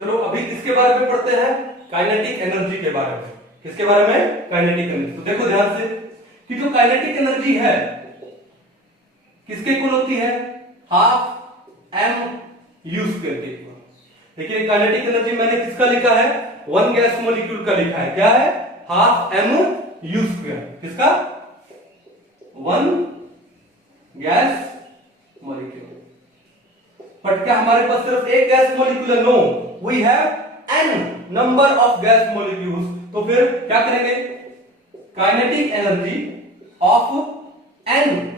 चलो अभी किसके बारे में पढ़ते हैं? काइनेटिक एनर्जी के बारे में। किसके बारे में? Kinetic energy. तो देखो ध्यान से कि जो काइनेटिक एनर्जी है किसके इक्वल होती है? हाफ एम यू स्क्वायर के इक्वल। देखिए काइनेटिक एनर्जी मैंने किसका लिखा है? वन गैस मॉलिक्यूल का लिखा है। क्या है? Half m u square. किसका? One gas molecule. बट क्या हमारे पास सिर्फ एक गैस मॉलिक्यूल है? No, we have n number of gas molecules. तो फिर क्या करेंगे? Kinetic energy of n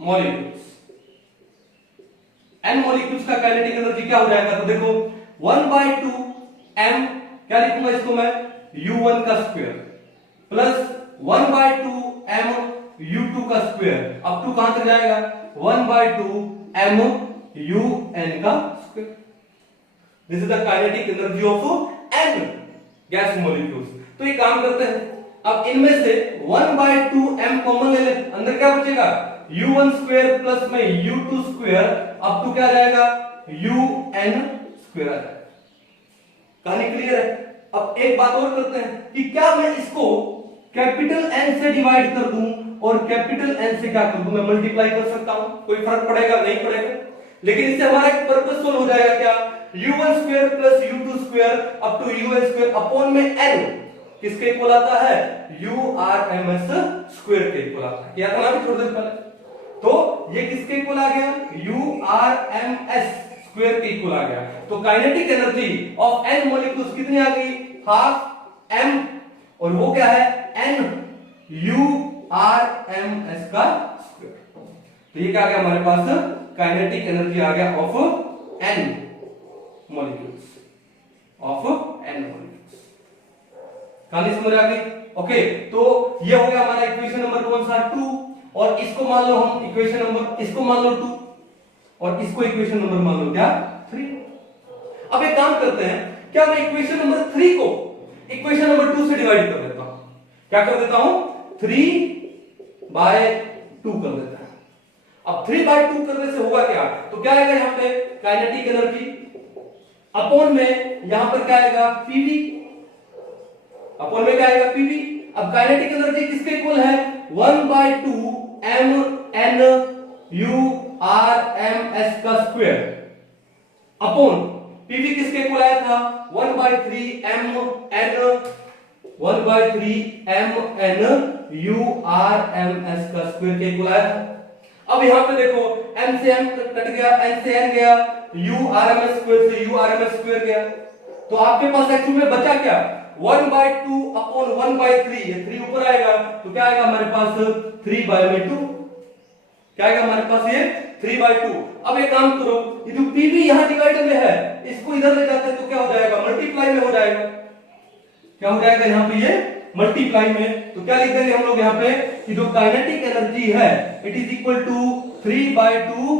molecules. N molecules का काइनेटिक एनर्जी क्या हो जाएगा? तो देखो 1/2 m, क्या लिखूंगा इसको मैं? u1 का स्क्वायर प्लस 1/2 m u2 का स्क्वायर। अब टू कहां तक जाएगा? 1/2 m un का square. This is the kinetic energy of n gas molecules. तो ये काम करते हैं। अब इनमें से 1/2 m कॉमन ले ले, अंदर क्या बचेगा? u1 स्क्वायर प्लस में u2 स्क्वायर। अब टू क्या आ जाएगा? un स्क्वायर आ जाएगा। कहानी क्लियर है? अब एक बात और करते हैं कि क्या मैं इसको कैपिटल N से डिवाइड कर दूं और कैपिटल N से क्या कर दूं? मैं मल्टीप्लाई कर सकता हूं, कोई फर्क पड़ेगा? नहीं पड़ेगा। लेकिन इससे हमारा एक पर्पस सोल्व हो जाएगा। क्या? u1 square plus u2 square up to un square upon में n किसके इक्वल आता है? urms स्क्वायर के इक्वल आता है। क्या था ना अभी थोड़ी देर पहले? तो ये किसके इक्वल आ गया? urms स्क्वायर के इक्वल आ गया। तो kinetic energy of n molecules कितनी आ गई? हाफ m, और वो क्या है? n urms का स्क्वायर। तो ये क्या आ गया हमारे पास? काइनेटिक एनर्जी आ गया of n molecules, of n molecules. कहानी समझ आ गई? ओके, तो ये हो गया हमारा इक्वेशन नंबर कौन सा? 2। और इसको मान लो हम इक्वेशन नंबर, इसको मान लो 2 और इसको इक्वेशन नंबर मान लो क्या? 3। अब एक काम करते हैं, क्या मैं इक्वेशन नंबर 3 को इक्वेशन नंबर 2 से डिवाइड कर देता हूं? क्या कर देता हूं? 3/2 कर देता है। अब 3/2 करने से होगा क्या? तो क्या आएगा यहां पे? काइनेटिक एनर्जी अपॉन में यहां पर क्या आएगा? पीवी। अपॉन में क्या आएगा? पीवी। अब काइनेटिक एनर्जी किसके इक्वल है? 1/2 m n u r m s का स्क्वायर अपॉन पीवी किसके इक्वल आया था? 1/3 m n 1/3 m n u r m s का स्क्वायर के इक्वल आया था। अब यहां पे देखो m से m कट गया, n से n गया, u r m s square से u r m s square गया। तो आपके पास एक्चुअली में बचा क्या? 1/2 अपॉन 1/3, ये 3 ऊपर आएगा तो क्या आएगा हमारे पास? 3/2। क्या आएगा हमारे पास? ये 3/2। अब एक काम करो, ये जो पीवी यहां डिवाइड में है इसको इधर ले जाते हैं तो क्या हो जाएगा? मल्टीप्लाई में हो जाएगा। क्या हो जाएगा यहां पे? ये मल्टीप्लाई में। तो क्या लिख देंगे हम लोग यहां पे कि जो काइनेटिक एनर्जी है it is equal to 3/2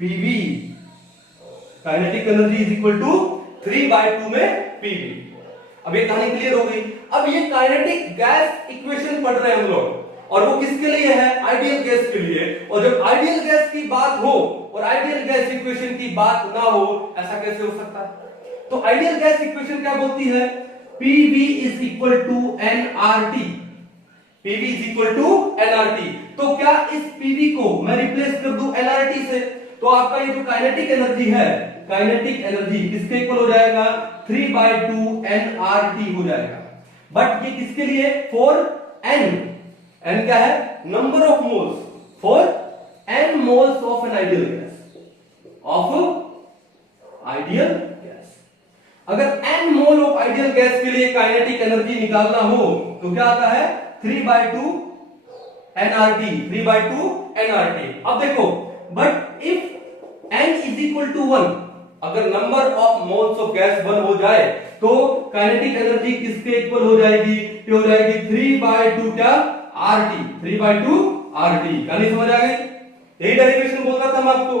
PV. Kinetic energy is equal to 3/2 में पीवी। अब ये कहानी क्लियर हो गई। अब ये काइनेटिक गैस इक्वेशन पढ़ रहे हैं हम लोग, और वो किसके लिए है? आइडियल गैस के लिए। और जब आइडियल गैस की बात हो और आइडियल गैस इक्वेशन की बात ना हो, ऐसा कैसे हो सकता है? तो आइडियल गैस इक्वेशन क्या बोलती है? PV is equal to nRT। PV is equal to nRT। तो क्या इस PV को मैं रिप्लेस कर दूं nRT से, तो आपका ये जो काइनेटिक एनर्जी है, काइनेटिक एनर्जी किसके इक्वल हो जाएगा? 3/2 nRT हो जाएगा। बट ये किसके लिए? For n। n क्या है? Number of moles. For n moles of an ideal gas, of ideal gas. अगर n mole of ideal gas के लिए काइनेटिक एनर्जी निकालना हो तो क्या आता है? 3/2 nRT। 3/2 nRT। अब देखो, but if n is equal to 1, अगर number of moles of gas 1 हो जाए तो काइनेटिक एनर्जी किसके इक्वल हो जाएगी? ये हो जाएगी 3/2 क्या? RT। 3/2 RT। कहानी समझ आ गई? यही डेरिवेशन बोल रहा था मैं आपको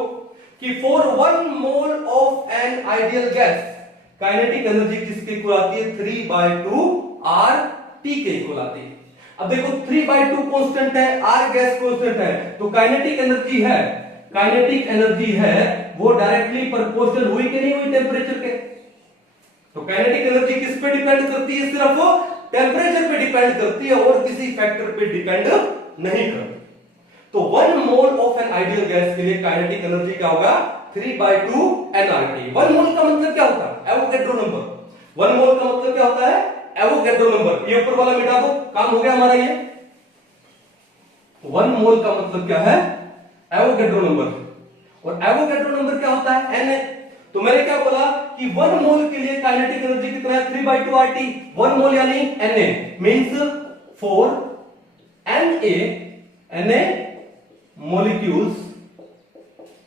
कि for 1 mole of an ideal gas kinetic energy किसके इक्वल आती है? 3/2 RT के इक्वल आती है। अब देखो 3/2 कांस्टेंट है, R गैस कांस्टेंट है, तो काइनेटिक एनर्जी है वो डायरेक्टली प्रोपोर्शनल हुई कि नहीं हुई टेम्परेचर के? काइनेटिक एनर्जी किस पे डिपेंड करती है? सिर्फ टेम्परेचर पे डिपेंड करती है और किसी फैक्टर पे डिपेंड नहीं करती। तो 1 mole of an ideal gas के लिए काइनेटिक एनर्जी क्या होगा? 3/2 nRT। 1 मोल का मतलब क्या होता है? Avogadro number. 1 मोल का मतलब क्या होता है? Avogadro number. ये ऊपर वाला मिटा दो, काम हो गया हमारा ये। 1 मोल का मतलब क्या है? Avogadro number. और एवोगैड्रो नंबर क्या होता है? Na। तो मैंने क्या बोला कि 1 मोल के लिए काइनेटिक एनर्जी कितना है? 3/2 RT। 1 मोल यानी Na means 4 Na molecules.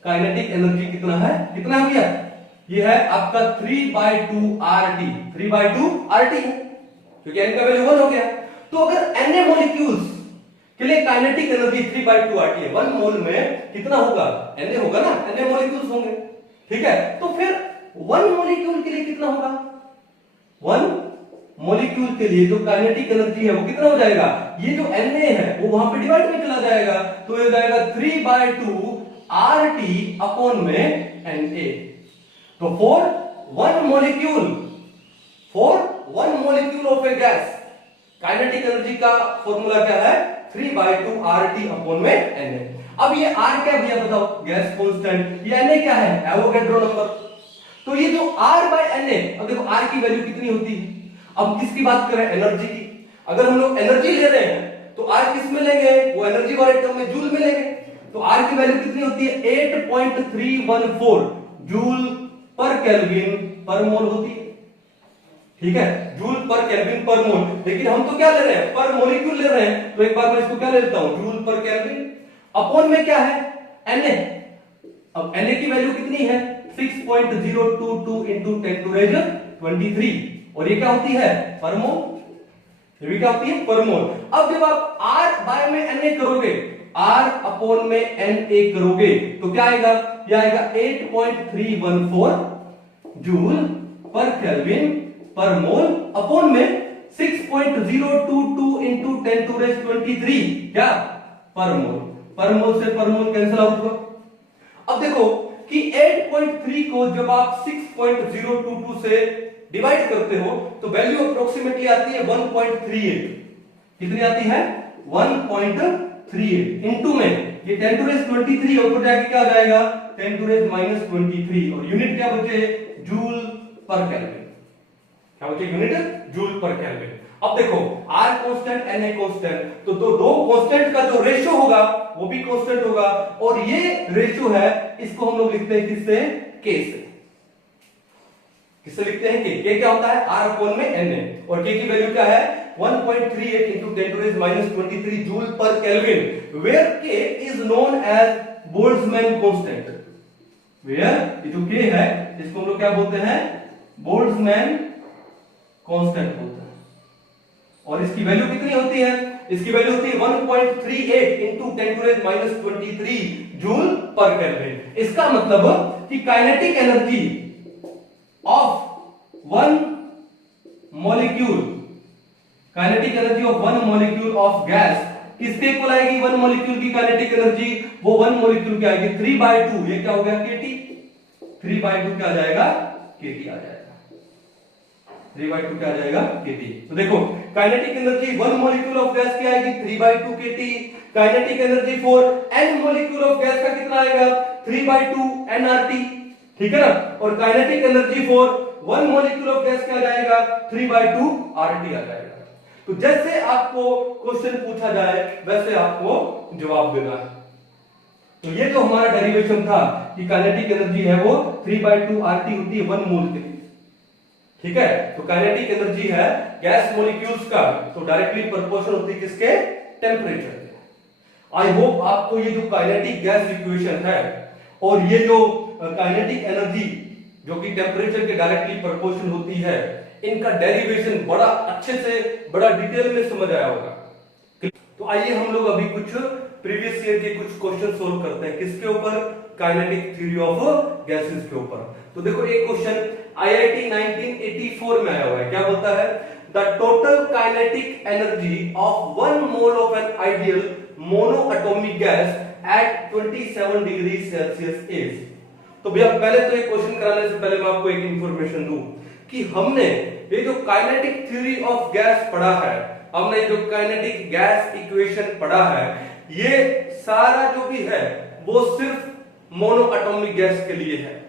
Kinetic energy कितना है? कितना हो गया? ये है आपका 3/2 RT। 3/2 RT है क्योंकि n का वैल्यू 1 हो गया। तो अगर Na मोलिक्यूल्स के लिए काइनेटिक एनर्जी 3/2 RT है, 1 मोल में कितना होगा? Na होगा ना, Na मोलिक्यूल्स होंगे, ठीक है। तो फिर 1 मोलिक्यूल के लिए कितना होगा? 1 मोलिक्यूल के लिए जो काइनेटिक एनर्जी है वो कितना हो जाएगा? ये जो Na है वो वहां पे डिवाइड में चला जाएगा, तो ये हो जाएगा 3/2 RT अपॉन में Na। तो for 1 molecule of A gas kinetic energy का फॉर्मूला क्या है? 3/2 RT अपॉन में Na। अब ये R क्या भैया बताओ? Gas constant. ये Na क्या है? Avogadro number. तो ये जो R बाय Na, अब देखो R की वैल्यू कितनी होती है? अब किसकी बात करें? एनर्जी की। अगर हम लोग एनर्जी ले रहे हैं तो R किस में लेंगे? वो एनर्जी वाले टर्म में जूल में लेंगे। तो R की वैल्यू कितनी होती है? 8.314 जूल पर केल्विन पर मोल होती है, ठीक है। जूल पर केल्विन पर मोल। लेकिन हम तो क्या ले रहे हैं? पर मॉलिक्यूल ले रहे हैं, तो एक बार मैं इसको क्या ले लेता हूं? जूल पर केल्विन अपॉन में क्या है? Na। अब Na की वैल्यू कितनी है? 6.022 into 10⁻23। और ये क्या होती है? पर मोल। ये भी क्या होती है? पर मोल। अब जब आप R बाय में Na करोगे, R अपॉन में Na करोगे तो क्या आएगा? ये आएगा 8.314 जूल पर केल्विन पर मोल अपॉन में 6.022 into 10⁻23 क्या? पर मोल। पर मोल से पर मोल कैंसिल आउट हुआ। अब देखो कि 8.3 को जब आप 6.022 से डिवाइड करते हो तो वैल्यू अप्रोक्सीमेटली आती है 1.38। कितनी आती है? 1.38 इनटू में ये 10⁻23 ऊपर जाके क्या आ जाएगा? 10⁻⁻23 और यूनिट क्या बचे? जूल पर केल्विन। क्या बचे? यूनिट जूल पर केल्विन। अब देखो R कांस्टेंट Na कांस्टेंट, तो दो कांस्टेंट का जो रेशियो होगा वो भी कांस्टेंट होगा और ये रेशियो है इसको हम लोग लिखते हैं किससे? K से। किससे लिखते हैं? K क्या होता है? R अपॉन में Na और K की वैल्यू क्या है? 1.38 into 10⁻⁻23 जूल पर kelvin, where K is known as Boltzmann constant. where ये जो K है इसको हम लोग क्या बोलते हैं? बोल्ट्जमैन कांस्टेंट बोलते हैं। और इसकी वैल्यू कितनी होती है? इसकी वैल्यू होती है 1.38 into 10⁻⁻23 जूल पर केल्विन। इसका मतलब कि kinetic energy of 1 molecule, kinetic energy of 1 molecule of gas किसके इक्वल आएगी? 1 मॉलिक्यूल की काइनेटिक एनर्जी वो 1 मॉलिक्यूल की आएगी 3/2। ये क्या हो गया? kT। 3/2 क्या आ जाएगा? kT आ जाएगा। 3/2 क्या आ जाएगा? kT। तो देखो kinetic energy 1 molecule of gas की आएगी 3/2 kT। Kinetic energy for n molecule of gas का कितना आएगा? 3/2 nRT, ठीक है ना। और kinetic energy for 1 molecule of gas क्या जाएगा? 3/2 RT आ जाएगा। तो जैसे आपको क्वेश्चन पूछा जाए वैसे आपको जवाब देना है। तो ये जो हमारा डेरिवेशन था कि काइनेटिक एनर्जी है वो 3/2 RT होती है 1 मोल के लिए, ठीक है। तो काइनेटिक एनर्जी है गैस मॉलिक्यूल्स का तो डायरेक्टली प्रोपोर्शनल होती है किसके? टेम्परेचर के। आई होप आपको ये जो काइनेटिक गैस इक्वेशन है और ये जो काइनेटिक एनर्जी जो कि टेम्परेचर के डायरेक्टली प्रोपोर्शनल होती है, इनका डेरिवेशन बड़ा अच्छे से बड़ा डिटेल में समझ आया होगा। तो आइए हम लोग अभी कुछ प्रीवियस ईयर के कुछ क्वेश्चन सोल्व करते हैं। किसके ऊपर? काइनेटिक थ्योरी ऑफ गैसेस के ऊपर। तो देखो एक क्वेश्चन IIT 1984 में आया हुआ है। क्या बोलता है? The total kinetic energy of 1 mole of an ideal monoatomic gas at 27 degree Celsius is. तो भैया पहले तो एक क्वेश्चन कराने से पहले मैं आपको एक इंफॉर्मेशन दूं कि हमने ये जो काइनेटिक थ्योरी ऑफ गैस पढ़ा है, हमने जो काइनेटिक गैस इक्वेशन पढ़ा है, ये सारा जो भी है वो सिर्फ मोनो एटॉमिक गैस के लिए है।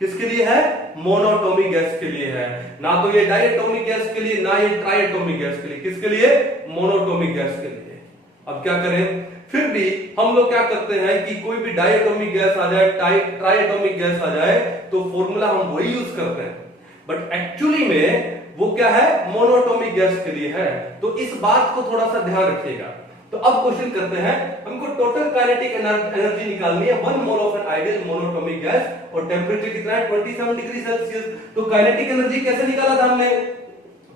किसके लिए है? मोनोएटॉमिक गैस के लिए है, ना तो ये डायएटॉमिक गैस के लिए, ना ये ट्राइएटॉमिक गैस के लिए। किसके लिए? मोनोएटॉमिक गैस के लिए। अब क्या करें, फिर भी हम लोग क्या करते हैं कि कोई भी डायएटॉमिक गैस आ जाए, ट्राइएटॉमिक गैस आ जाए, तो फॉर्मूला हम वही यूज करते हैं, बट एक्चुअली में वो क्या है? मोनोएटॉमिक गैस के लिए है। तो इस बात को थोड़ा सा ध्यान रखिएगा। तो अब क्वेश्चन करते हैं, हमको टोटल काइनेटिक एनर्जी निकालनी है 1 mole of an ideal monoatomic gas, और टेंपरेचर कितना है? 27 डिग्री सेल्सियस। तो काइनेटिक एनर्जी कैसे निकाला था हमने?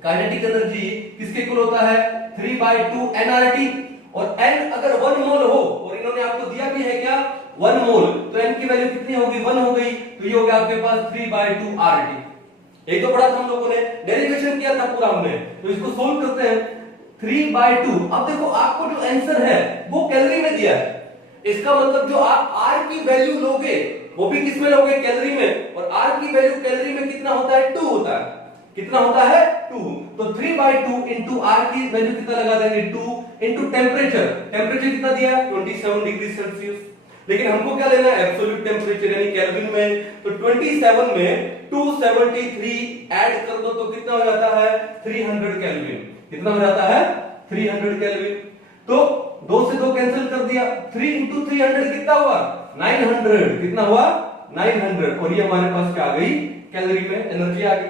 काइनेटिक एनर्जी किसके इक्वल होता है? 3/2 nRT, और n अगर 1 मोल हो, और इन्होंने आपको दिया भी है क्या? 1 मोल, तो n की वैल्यू कितनी होगी? 1 हो गई, तो ये हो गया आपके पास 3/2 RT। एक तो पढ़ा था हम लोगों ने, डेरिवेशन किया था पूरा हमने, तो इसको सोल्व करते हैं। 3/2। अब देखो आपको जो आंसर है वो कैलोरी में दिया है, इसका मतलब जो आप R की वैल्यू लोगे वो भी किस में लोगे? कैलोरी में, और R की वैल्यू कैलोरी में कितना होता है? 2 होता है। कितना होता है? 2। तो 3/2 इंटू R की वैल्यू कितना लगा देंगे? 2 इंटू टेम्परेचर। टेम्परेचर कितना दिया है? 27 डिग्री सेल्सियस। लेकिन हमको क्या लेना है? एब्सोल्यूट टेम्परेचर यानी केल्विन में। तो 27 में 273 ऐड कर दो तो कितना हो जाता है? 300 केल्विन। कितना हो जाता है? 300 केल्विन। तो 2 से 2 कैंसिल कर दिया, 3 इंटू 300 कितना हुआ? 900। कितना हुआ? 900। और ये हमारे पास क्या आ गई? कैलोरी में एनर्जी आ गई।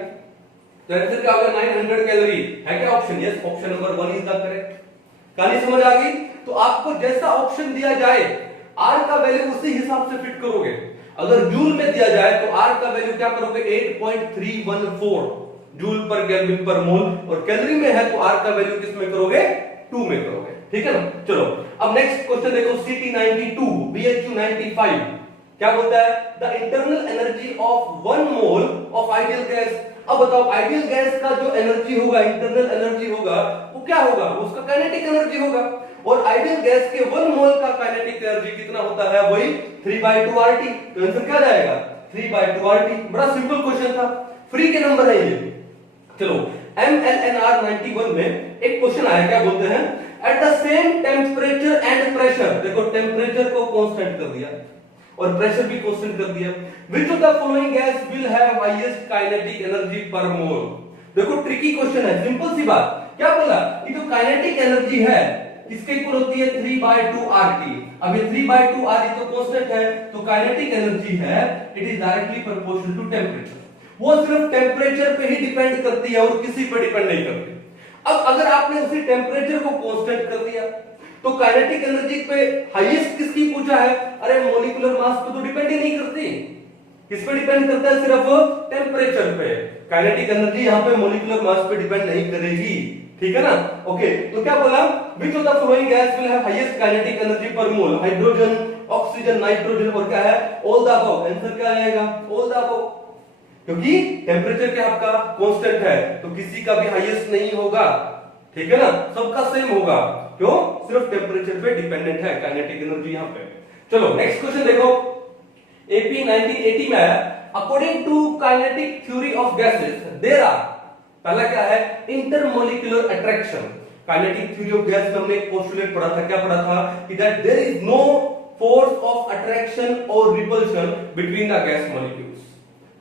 तो आंसर क्या होगा? 900 कैलोरी। है क्या option? Yes, option number 1 is the correct. कहानी समझ आ गई? तो आपको जैसा ऑप्शन दिया जाए R का वैल्यू उसी हिसाब से फिट करोगे। अगर जूल में दिया जाए तो R का वैल्यू क्या करोगे? 8.314 जूल पर केल्विन पर मोल, और कैलोरी में है तो R का वैल्यू किस में करोगे? 2 में करोगे। ठीक है ना? चलो अब नेक्स्ट क्वेश्चन देखो, CT92 BHU95 क्या बोलता है? The internal energy of 1 mole of ideal gas. अब बताओ आइडियल गैस का जो एनर्जी होगा, इंटरनल एनर्जी होगा, वो क्या होगा? उसका काइनेटिक एनर्जी होगा, और आइडियल गैस के 1 मोल का काइनेटिक एनर्जी कितना होता है? वही 3/2 RT। तो आंसर क्या जाएगा? 3/2 RT। बड़ा सिंपल क्वेश्चन था, फ्री के नंबर है ये। चलो MLNR 91 में एक क्वेश्चन आया, क्या बोलते हैं? At the same temperature and pressure, देखो टेम्परेचर को कांस्टेंट कर दिया और प्रेशर भी कांस्टेंट कर दिया, which of the following gas will have highest kinetic energy पर मोल। देखो ट्रिकी क्वेश्चन है, सिंपल सी बात। क्या बोला कि जो काइनेटिक एनर्जी है किसके इक्वल होती है? 3/2 RT। अब ये 3/2 RT तो कांस्टेंट है, तो काइनेटिक एनर्जी है it is directly proportional to temperature. वो सिर्फ टेम्परेचर पे ही डिपेंड करती है और किसी पे डिपेंड नहीं करती। अब अगर आपने उसी टेम्परेचर को कांस्टेंट कर दिया तो काइनेटिक एनर्जी पे हाईएस्ट किसकी पूछा है? अरे मॉलिक्यूलर मास पे तो डिपेंड ही नहीं करती। किस पे डिपेंड करता है? सिर्फ टेम्परेचर पे। काइनेटिक एनर्जी यहाँ पे मॉलिक्यूलर मास पे डिपेंड नहीं करेगी। ठीक है ना? ओके, तो क्या बोला? Which of the following gas will have highest kinetic energy पर मोल? हाइड्रोजन, ऑक्सीजन, नाइट्रोजन, और क्या है? All the above. आंसर क्या आएगा? ऑल द अबव, क्योंकि टेम्परेचर क्या आपका कांस्टेंट है, तो किसी का भी हाईएस्ट नहीं होगा। ठीक है ना? सबका सेम होगा। क्यों? सिर्फ टेम्परेचर पे डिपेंडेंट है काइनेटिक एनर्जी यहाँ पे। चलो नेक्स्ट क्वेश्चन देखो, AP 1980 में है, according to kinetic theory of gases there are, पहला क्या है? Intermolecular attraction. Kinetic theory of gas में हमने एक पोस्टुलेट पढ़ा था, क्या पढ़ा था? कि that there is no force of attraction और repulsion between the gas molecules.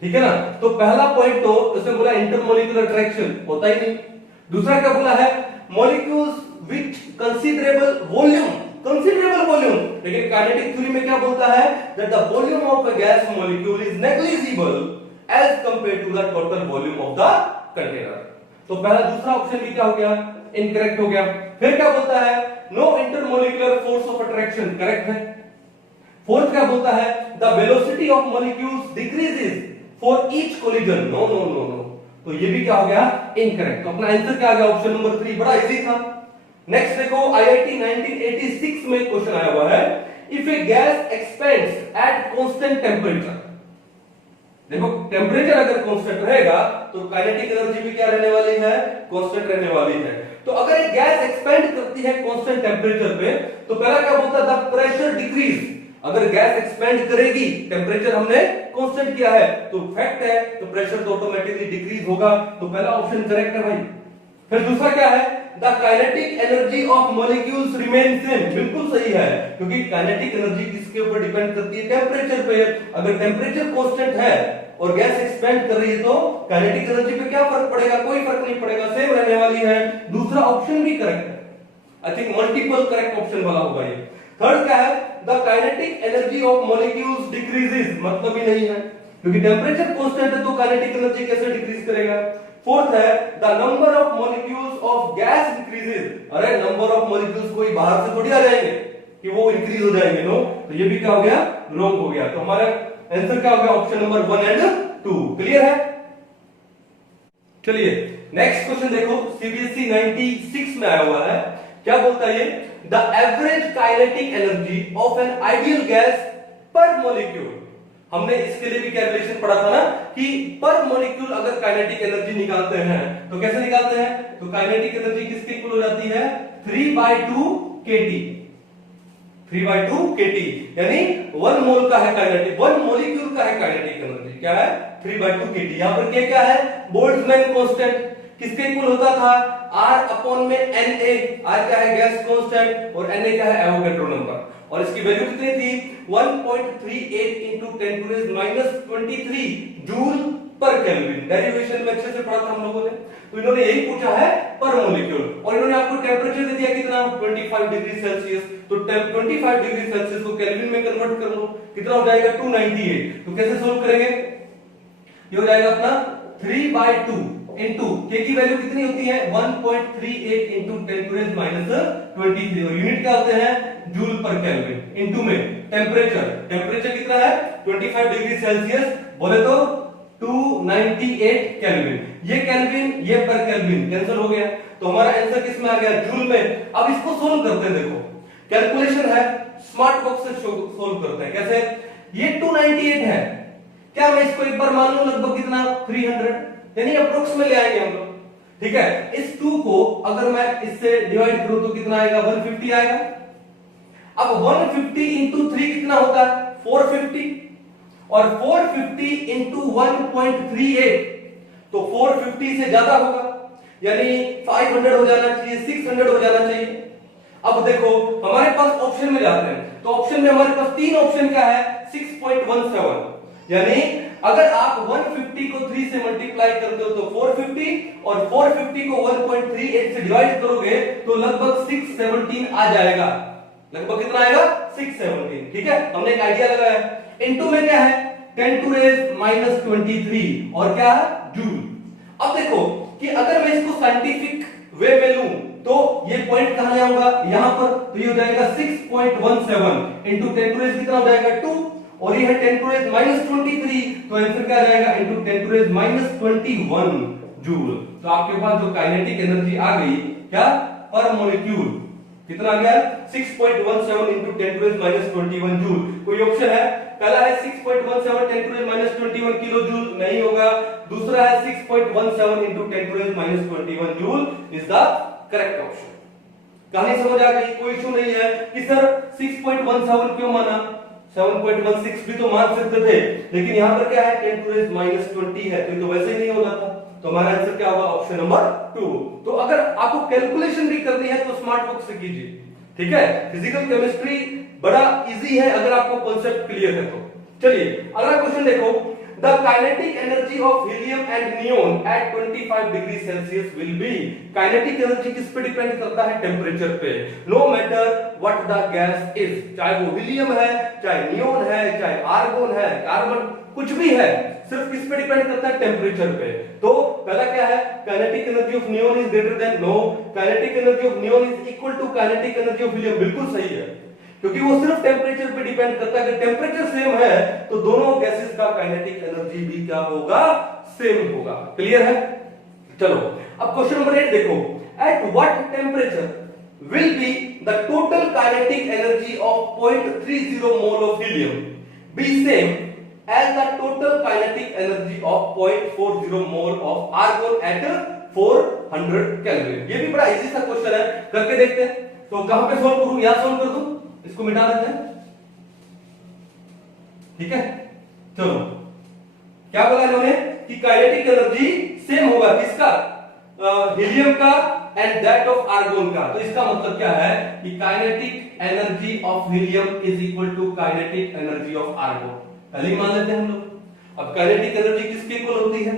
ठीक है ना? तो पहला पॉइंट तो उसने बोला इंटरमॉलिक्यूलर अट्रैक्शन होता ही नहीं। दूसरा क्या बोला है? Molecules which considerable volume, considerable volume. लेकिन काइनेटिक थ्योरी में क्या बोलता है? That the volume of a gas molecule is negligible as compared to the total volume of the container. तो पहला दूसरा ऑप्शन भी क्या हो गया? इनकरेक्ट हो गया। फिर क्या बोलता है? No intermolecular force of attraction, correct है। फोर्थ क्या बोलता है? The velocity of molecules decreases for each collision, no no no no. तो ये भी क्या हो गया? इनकरेक्ट। तो अपना आंसर क्या आ गया? Option number 3। बड़ा इजी था। नेक्स्ट देखो, IIT 1986 में क्वेश्चन आया हुआ है, if A gas expends at constant temperature. देखो टेम्परेचर अगर कांस्टेंट रहेगा तो काइनेटिक एनर्जी भी क्या रहने वाली है? कांस्टेंट रहने वाली है। तो अगर एक गैस एक्सपेंड करती है कांस्टेंट टेम्परेचर पे, तो पहला क्या बोलता है? द प्रेशर डिक्रीज अगर गैस एक्सपेंड करेगी, टेम्परेचर हमने कांस्टेंट किया है तो फैक्ट है, तो प्रेशर तो ऑटोमेटिकली डिक्रीज होगा। तो पहला ऑप्शन करेक्ट है भाई। फिर दूसरा क्या है, the kinetic energy of molecules remain same, बिल्कुल सही है, क्योंकि काइनेटिक एनर्जी किसके ऊपर डिपेंड करती है, टेम्परेचर पे। अगर टेम्परेचर कांस्टेंट है और गैस एक्सपेंड कर रही है तो काइनेटिक एनर्जी पे क्या फर्क पड़ेगा, कोई फर्क नहीं पड़ेगा, सेम रहने वाली है। दूसरा ऑप्शन भी करेक्ट है, I think multiple correct option वाला होगा ये। थर्ड क्या है, the kinetic energy of molecules decreases, मतलब ही नहीं है, क्योंकि टेम्परेचर कांस्टेंट है तो काइनेटिक एनर्जी कैसे डिक्रीज करेगा। फोर्थ है, the number of molecules of gas decreases, अरे नंबर ऑफ मॉलिक्यूल्स कोई बाहर से थोड़ी आ जाएंगे कि वो इंक्रीज हो जाएंगे, नो। तो ये भी क्या हो गया, रॉन्ग हो गया। तो हमारा आंसर क्या हो गया, ऑप्शन नंबर 1 एंड 2। क्लियर है। चलिए नेक्स्ट क्वेश्चन देखो, सीबीएसई 96 में आया हुआ है। क्या बोलता है ये, the average kinetic energy of an ideal gas पर मॉलिक्यूल। हमने इसके लिए भी कैलकुलेशन पढ़ा था ना कि पर मॉलिक्यूल अगर काइनेटिक एनर्जी निकालते हैं तो कैसे निकालते हैं, तो काइनेटिक एनर्जी किसके इक्वल हो जाती है, 3/2 kT। 3/2 kT यानी 1 मोल का है काइनेटिक, 1 मॉलिक्यूल का है काइनेटिक एनर्जी, क्या है 3/2 kT। यहां पर क्या है, बोल्ट्जमैन कांस्टेंट किसके इक्वल होता था, R में Na। R क्या है, गैस कांस्टेंट, और Na क्या है, एवोगैड्रो नंबर। और इसकी वैल्यू कितनी थी, 1.38 into 10⁻23 जूल पर केल्विन। डेरिवेशन में अच्छे से पढ़ा था हम लोगों ने। तो इन्होंने यही पूछा है पर मॉलिक्यूल, और इन्होंने आपको टेम्परेचर दे दिया कितना, 25 डिग्री सेल्सियस। तो 25 डिग्री सेल्सियस को केल्विन में कन्वर्ट कर लो, कितना हो जाएगा, 298। तो कैसे सोल्व करेंगे, ये हो जाएगा अपना 3/2 इनटू के की वैल्यू कितनी होती है, 1.38 into 10⁻23, और यूनिट क्या होते हैं, जूल पर केल्विन। इनटू में टेम्परेचर कितना है, 25 डिग्री सेल्सियस, बोले तो 298 केल्विन। ये केल्विन ये पर केल्विन कैंसिल हो गया, तो हमारा आंसर किस में आ गया, जूल में। अब इसको सोल्व करते हैं, देखो कैलकुलेशन है, स्मार्ट बॉक्स से सोल्व करते हैं। कैसे, ये 298 है, क्या मैं इसको एक बार मान लूं लगभग कितना, 300, यानी अप्रोक्स में ले आएंगे हम लोग, ठीक है। इस 2 को अगर मैं इससे डिवाइड करूं तो कितना आएगा, 150 आएगा। अब 150 into 3 कितना होता है, 450, और 450 into 1.38 तो 450 से ज्यादा होगा, यानी 500 हो जाना चाहिए, 600 हो जाना चाहिए। अब देखो हमारे पास ऑप्शन में जाते हैं, तो ऑप्शन में हमारे पास 3 ऑप्शन क्या है, 6.17, यानी अगर आप 150 को 3 से मल्टीप्लाई करते हो तो 450, और 450 को 1.38 से डिवाइड करोगे तो लगभग 617 आ जाएगा। लगभग कितना आएगा, 617, ठीक है। हमने एक आइडिया लगाया। इनटू में क्या है, 10⁻23, और क्या है, जूल। अब देखो कि अगर मैं इसको साइंटिफिक वे में लूं तो ये पॉइंट कहां आऊंगा, यहां पर, तो ये हो जाएगा 6.17 इनटू 10⁻, कितना हो जाएगा 2, और ये है 10⁻23, तो आंसर क्या जाएगा, इनटू 10⁻21 जूल। तो आपके पास जो काइनेटिक एनर्जी आ गई, क्या, पर मॉलिक्यूल कितना आ गया, 6.17 इनटू 10⁻21 जूल। कोई ऑप्शन है, पहला है 6.17 10⁻21 किलो जूल, नहीं होगा। दूसरा है 6.17 into 10⁻21 joule is the correct option. कहानी समझ आ गई, कोई इशू नहीं है कि सर 6.17 क्यों माना, 7.16 भी तो मान सकते थे, लेकिन यहां पर क्या है, 10⁻20 है, तो वैसे ही नहीं हो जाता। तो हमारा आंसर क्या होगा, ऑप्शन नंबर 2। तो अगर आपको कैलकुलेशन भी करनी है तो स्मार्ट वर्क से कीजिए, ठीक है। फिजिकल केमिस्ट्री बड़ा इजी है अगर आपको कांसेप्ट क्लियर है तो। चलिए अगला क्वेश्चन देखो, the kinetic energy of helium and neon at 25 degree Celsius will be. Kinetic energy किस पे डिपेंड करता है, टेम्परेचर पे, no matter what the gas is, चाहे वो हीलियम है, चाहे नियोन है, चाहे आर्गोन है, कार्बन, कुछ भी है, सिर्फ किस पे डिपेंड करता है, टेम्परेचर पे। तो पहला क्या है, kinetic energy of neon is greater than, no, kinetic energy of neon is equal to kinetic energy of helium, बिल्कुल सही है, क्योंकि वो सिर्फ टेम्परेचर पे डिपेंड करता है। अगर टेम्परेचर सेम है तो दोनों गैसेस का काइनेटिक एनर्जी भी क्या होगा, सेम होगा। क्लियर है। चलो अब क्वेश्चन नंबर 8 देखो, eight what temperature will be the total kinetic energy of 0.30 mole of helium be same as the total kinetic energy of 0.40 mole of argon at 400 Kelvin। ये भी बड़ा इजी सा question है, करके देखते हैं। तो कहां पे सोल्व करूं, यहां सोल्व कर दूं, इसको मिटा देते हैं। ठीक है, चलो क्या बोला इन्होंने कि काइनेटिक एनर्जी सेम होगा किसका, हीलियम का एंड दैट ऑफ आर्गोन का। तो इसका मतलब क्या है कि kinetic energy of helium is equal to kinetic energy of argon. पहले ही मान लेते हैं हम लोग। अब काइनेटिक एनर्जी किसके इक्वल होती है,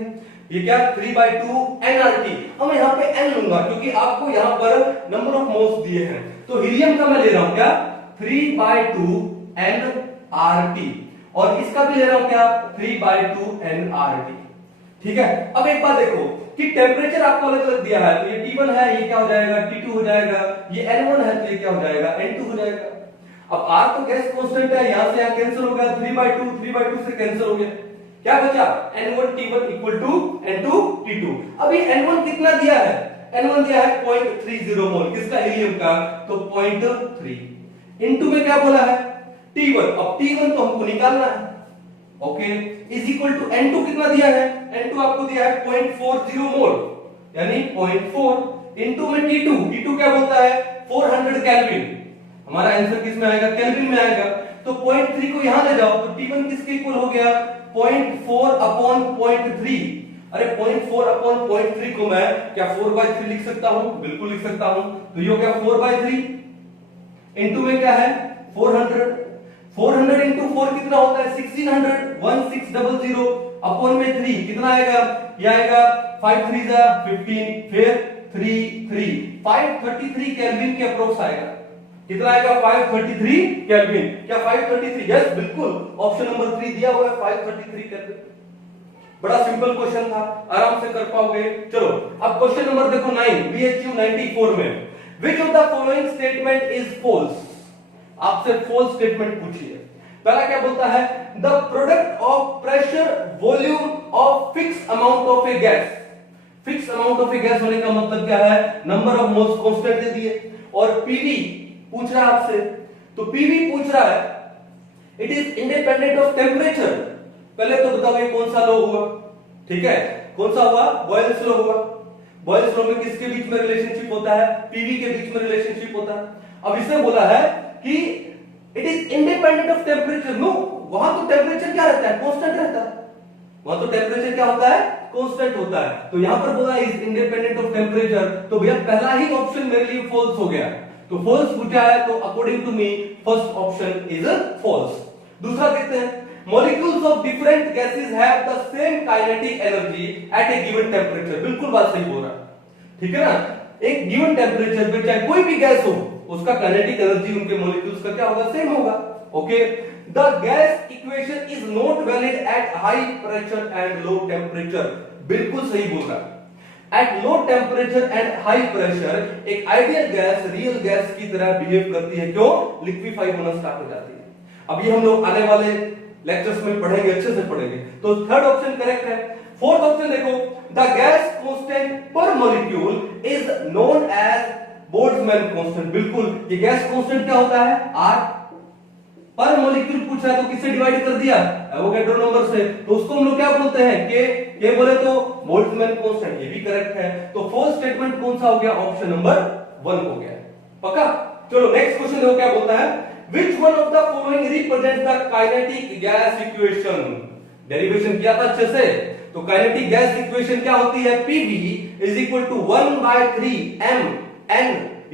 ये क्या 3/2 nRT। हम यहाँ पे n लूंगा क्योंकि आपको यहाँ पर नंबर ऑफ मोल्स दिए हैं, तो हीलियम का मैं ले रहा हूं क्या 3/2 nRT और इसका भी ले रहा हूं क्या 3/2 nRT। ठीक है, अब एक बात देखो कि टेम्परेचर आपको अलग अलग दिया है, तो ये T1 है, ये क्या हो जाएगा T2 हो जाएगा, ये N1 है तो ये क्या हो जाएगा N2 हो जाएगा। अब R तो गैस कांस्टेंट है, यहां से यहां कैंसिल हो गया, 3/2 से कैंसिल हो गया, क्या बचा N1 T1 equal to N2 T2। अब ये N1 कितना दिया है, N1 दिया है 0.30 मोल, किसका हीलियम का, तो 0.3 इनटू में क्या बोला है T1। अब T1 तो हमको निकालना है, okay, is equal to N2 कितना दिया है, N2 आपको दिया है 0.40 मोल यानी 0.4 इनटू में T2 क्या बोलता है 400 केल्विन। हमारा आंसर किस में आएगा, केल्विन में आएगा। तो 0.3 को यहां ले जाओ तो T1 किसके इक्वल हो गया 0.4 अपॉन 0.3। अरे 0.4 अपॉन 0.3 को मैं क्या 4/3 लिख सकता हूं, बिल्कुल लिख सकता हूं। तो ये हो गया 4/3 इनटू में क्या है 400 इंटू 4 कितना होता है 1600 अपॉन में 3 कितना आएगा, ये आएगा 5 3 जा 15 फिर 3 533 केल्विन के अप्रोक्स आएगा। कितना आएगा 533 केल्विन। क्या 533, यस बिल्कुल, ऑप्शन नंबर 3 दिया हुआ है 533 केल्विन। बड़ा सिंपल क्वेश्चन था, आराम से कर पाओगे। चलो अब क्वेश्चन नंबर देखो 9 BHU 94 में, which of the following statement is false। आपसे false स्टेटमेंट पूछी है। पहला क्या बोलता है, the product of pressure volume of fix amount of A gas. Fix amount of A gas होने का मतलब क्या है, नंबर ऑफ मोल्स कांस्टेंट दे दिए और पीवी पूछ रहा है आपसे। तो पीवी पूछ रहा है it is independent of temperature. पहले तो बताओ ये कौन सा लॉ हुआ, ठीक है, कौन सा हुआ, बॉयल्स लॉ हुआ। बॉयल्स लॉ में किसके बीच में रिलेशनशिप होता है, पीवी के बीच में रिलेशनशिप होता है। अब इसने बोला है कि it is independent of temperature. No, वहां तो टेम्परेचर क्या रहता है, कांस्टेंट रहता है, वहां तो टेम्परेचर क्या होता है, कांस्टेंट होता है। तो यहां पर बोला इज इंडिपेंडेंट ऑफ टेम्परेचर, तो भैया पहला ही ऑप्शन मेरे लिए फॉल्स हो गया। तो फॉल्स पूछा है तो according to me first option is false. दूसरा देखते हैं, molecules of different gases have the same kinetic energy at a given temperature। बिल्कुल बात सही बोल रहा है, ठीक है ना। एक गिवन टेम्परेचर पे चाहे कोई भी गैस हो उसका काइनेटिक एनर्जी उनके मॉलिक्यूल्स का क्या होगा, सेम होगा। Okay, the gas equation is not valid at high pressure and low temperature. बिल्कुल सही बोल रहा है। At low temperature and high pressure एक आइडियल गैस रियल गैस की तरह बिहेव करती है, क्यों, लिक्विफाई होना स्टार्ट हो जाती है। अभी हम लोग आने वाले लेक्चर्स में पढ़ेंगे, अच्छे से पढ़ेंगे। तो थर्ड ऑप्शन करेक्ट है। फोर्थ ऑप्शन देखो, the gas constant per molecule is known as Boltzmann constant. बिल्कुल, ये गैस कांस्टेंट क्या होता है, R पर मॉलिक्यूल पूछा है तो किससे डिवाइड कर दिया, एवोगैड्रो नंबर से, तो उसको हम लोग क्या बोलते हैं, के बोले तो बोल्ट्जमैन कांस्टेंट। ये भी करेक्ट है। तो फोर्थ स्टेटमेंट कौन सा हो गया, ऑप्शन नंबर 1 हो गया, पक्का। चलो नेक्स्ट क्वेश्चन देखो क्या बोलता है, which one of the following represents the kinetic gas equation। Derivation किया था अच्छे से। तो काइनेटिक गैस इक्वेशन क्या होती है, PV is equal to 1/3 m n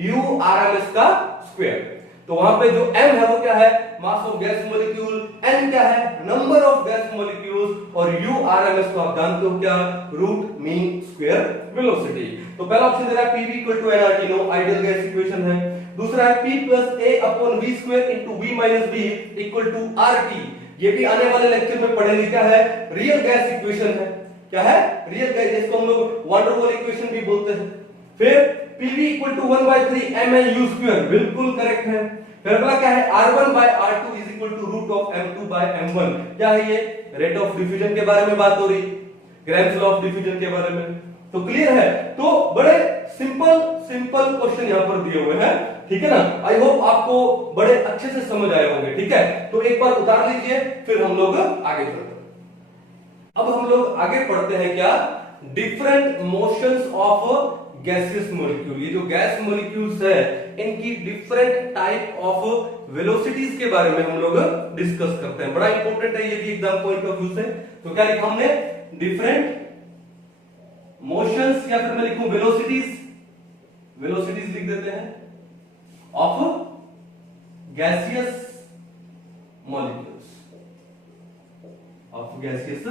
u RMS का स्क्वायर। तो वहां पे जो m है वो क्या है, mass of gas molecule, n क्या है, नंबर ऑफ गैस मॉलिक्यूल्स, और u RMS को आप जानते हो क्या, रूट मीन स्क्वायर वेलोसिटी। तो पहला ऑप्शन दे रहा है PV equal to nRT, no, ideal gas equation है। दूसरा है P plus A upon V square into V minus V equal to RT। ये भी आने वाले लेक्चर में पढ़ेंगे, क्या है, रियल गैस इक्वेशन है। क्या है, रियल गैस, जिसको हम लोग वान डेर वाल इक्वेशन भी बोलते हैं। फिर PV equal to 1/3 ml u square, बिल्कुल करेक्ट है। फिर अगला क्या है, R1/R2 is equal to root of M2/M1। क्या है ये, रेट ऑफ डिफ्यूजन के बारे में बात हो रही, ग्राम्स लॉ ऑफ डिफ्यूजन के बारे में। तो क्लियर है। तो बड़े सिंपल क्वेश्चन यहां पर दिए हुए हैं, ठीक है ना। आई होप आपको बड़े अच्छे से समझ आए होंगे, ठीक है। तो एक बार उतार लीजिए, फिर हम लोग आगे बढ़ते हैं। अब हम लोग आगे पढ़ते हैं क्या, different motions of gaseous molecule, ये जो गैस मॉलिक्यूल्स है इनकी डिफरेंट टाइप ऑफ वेलोसिटीज के बारे में हम लोग डिस्कस करते हैं। बड़ा इंपॉर्टेंट है ये भी एग्जाम पॉइंट ऑफ व्यू से। तो क्या लिखा हमने, डिफरेंट मोशंस, या फिर मैं लिखूं वेलोसिटीज, वेलोसिटीज लिख देते हैं of gaseous molecules, of gaseous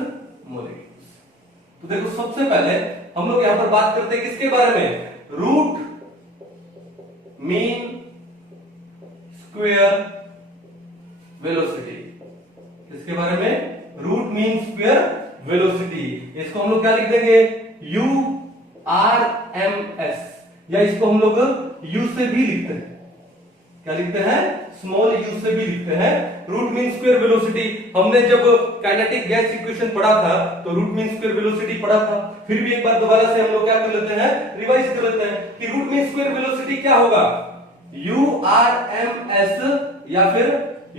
molecules. तो देखो सबसे पहले हम लोग यहां पर बात करते हैं किसके बारे में, रूट मीन स्क्वायर वेलोसिटी। किसके बारे में, रूट मीन स्क्वायर वेलोसिटी। इसको हम लोग क्या लिख देंगे, यू आर एम एस, या इसको हम लोग यू से भी लिखते हैं, क्या लिखते हैं, स्मॉल यू से भी लिखते हैं, रूट मीन स्क्वायर वेलोसिटी। हमने जब काइनेटिक गैस इक्वेशन पढ़ा था तो रूट मीन स्क्वायर वेलोसिटी पढ़ा था। फिर भी एक बार दोबारा से हम लोग क्या कर लेते हैं, रिवाइज कर लेते हैं कि रूट मीन स्क्वायर वेलोसिटी क्या होगा, यू आर एम एस या फिर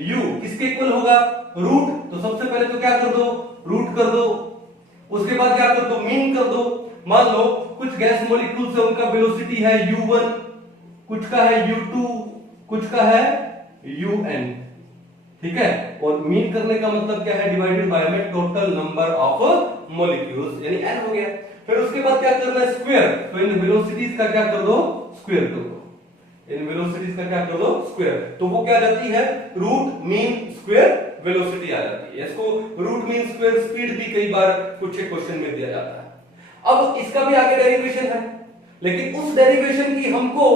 यू किसके इक्वल होगा, रूट। तो सबसे पहले तो क्या कर दो, रूट कर दो, उसके बाद क्या कर दो, मीन कर दो। मान लो कुछ गैस मॉलिक्यूल्स है उनका वेलोसिटी है u1, कुछ का है u2, कुछ का है un, ठीक है। और मीन करने का मतलब क्या है, डिवाइडेड बाय में टोटल नंबर ऑफ मॉलिक्यूल्स यानी n हो गया। फिर उसके बाद क्या करना है, स्क्वायर। तो इन वेलोसिटीज का क्या कर दो, स्क्वायर कर दो, इन वेलोसिटीज का क्या कर दो, स्क्वायर। तो वो क्या जाती है, रूट मीन स्क्वायर वेलोसिटी आ जाती है। इसको रूट मीन स्क्वायर स्पीड भी कई बार कुछ एक क्वेश्चन में दिया जाता है। अब इसका भी आगे डेरिवेशन है, लेकिन उस डेरिवेशन की हमको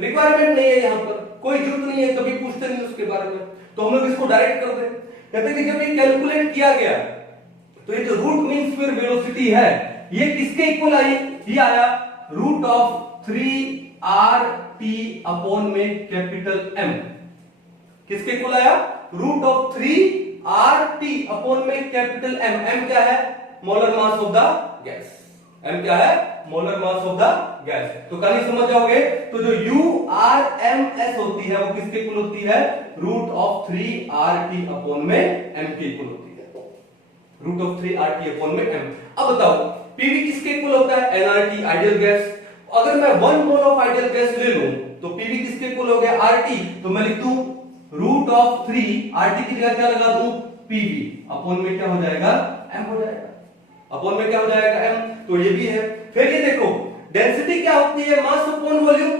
रिक्वायरमेंट नहीं है, यहां पर कोई जरूरत नहीं है, कभी पूछते नहीं उसके बारे में, तो हम लोग इसको डायरेक्ट कर दें। कहते हैं कि जब ये कैलकुलेट किया गया तो ये जो रूट मीन स्क्वायर वेलोसिटी है ये किसके इक्वल आई, ये आया रूट ऑफ 3RT अपॉन में कैपिटल M। किसके इक्वल आया, रूट ऑफ 3RT अपॉन में कैपिटल M। M क्या है, molar mass of the gas, M क्या है, molar mass of the gas. तो कहानी समझ जाओगे। तो जो URMS होती है वो किसके इक्वल होती है, रूट ऑफ 3RT अपॉन में M के इक्वल होती है, रूट ऑफ 3RT अपॉन में M। अब बताओ PV किसके इक्वल होता है, nRT आइडियल गैस। अगर मैं 1 मोल ऑफ आइडियल गैस ले लूं तो PV किसके इक्वल हो गया, RT। तो मैं लिख दूं रूट ऑफ 3RT की जगह क्या लगा दूं, PV अपॉन में क्या हो जाएगा, M हो जाएगा, अपॉन में क्या हो जाएगा, M। तो ये भी है। फिर ये देखो डेंसिटी क्या होती है, मास अपॉन वॉल्यूम।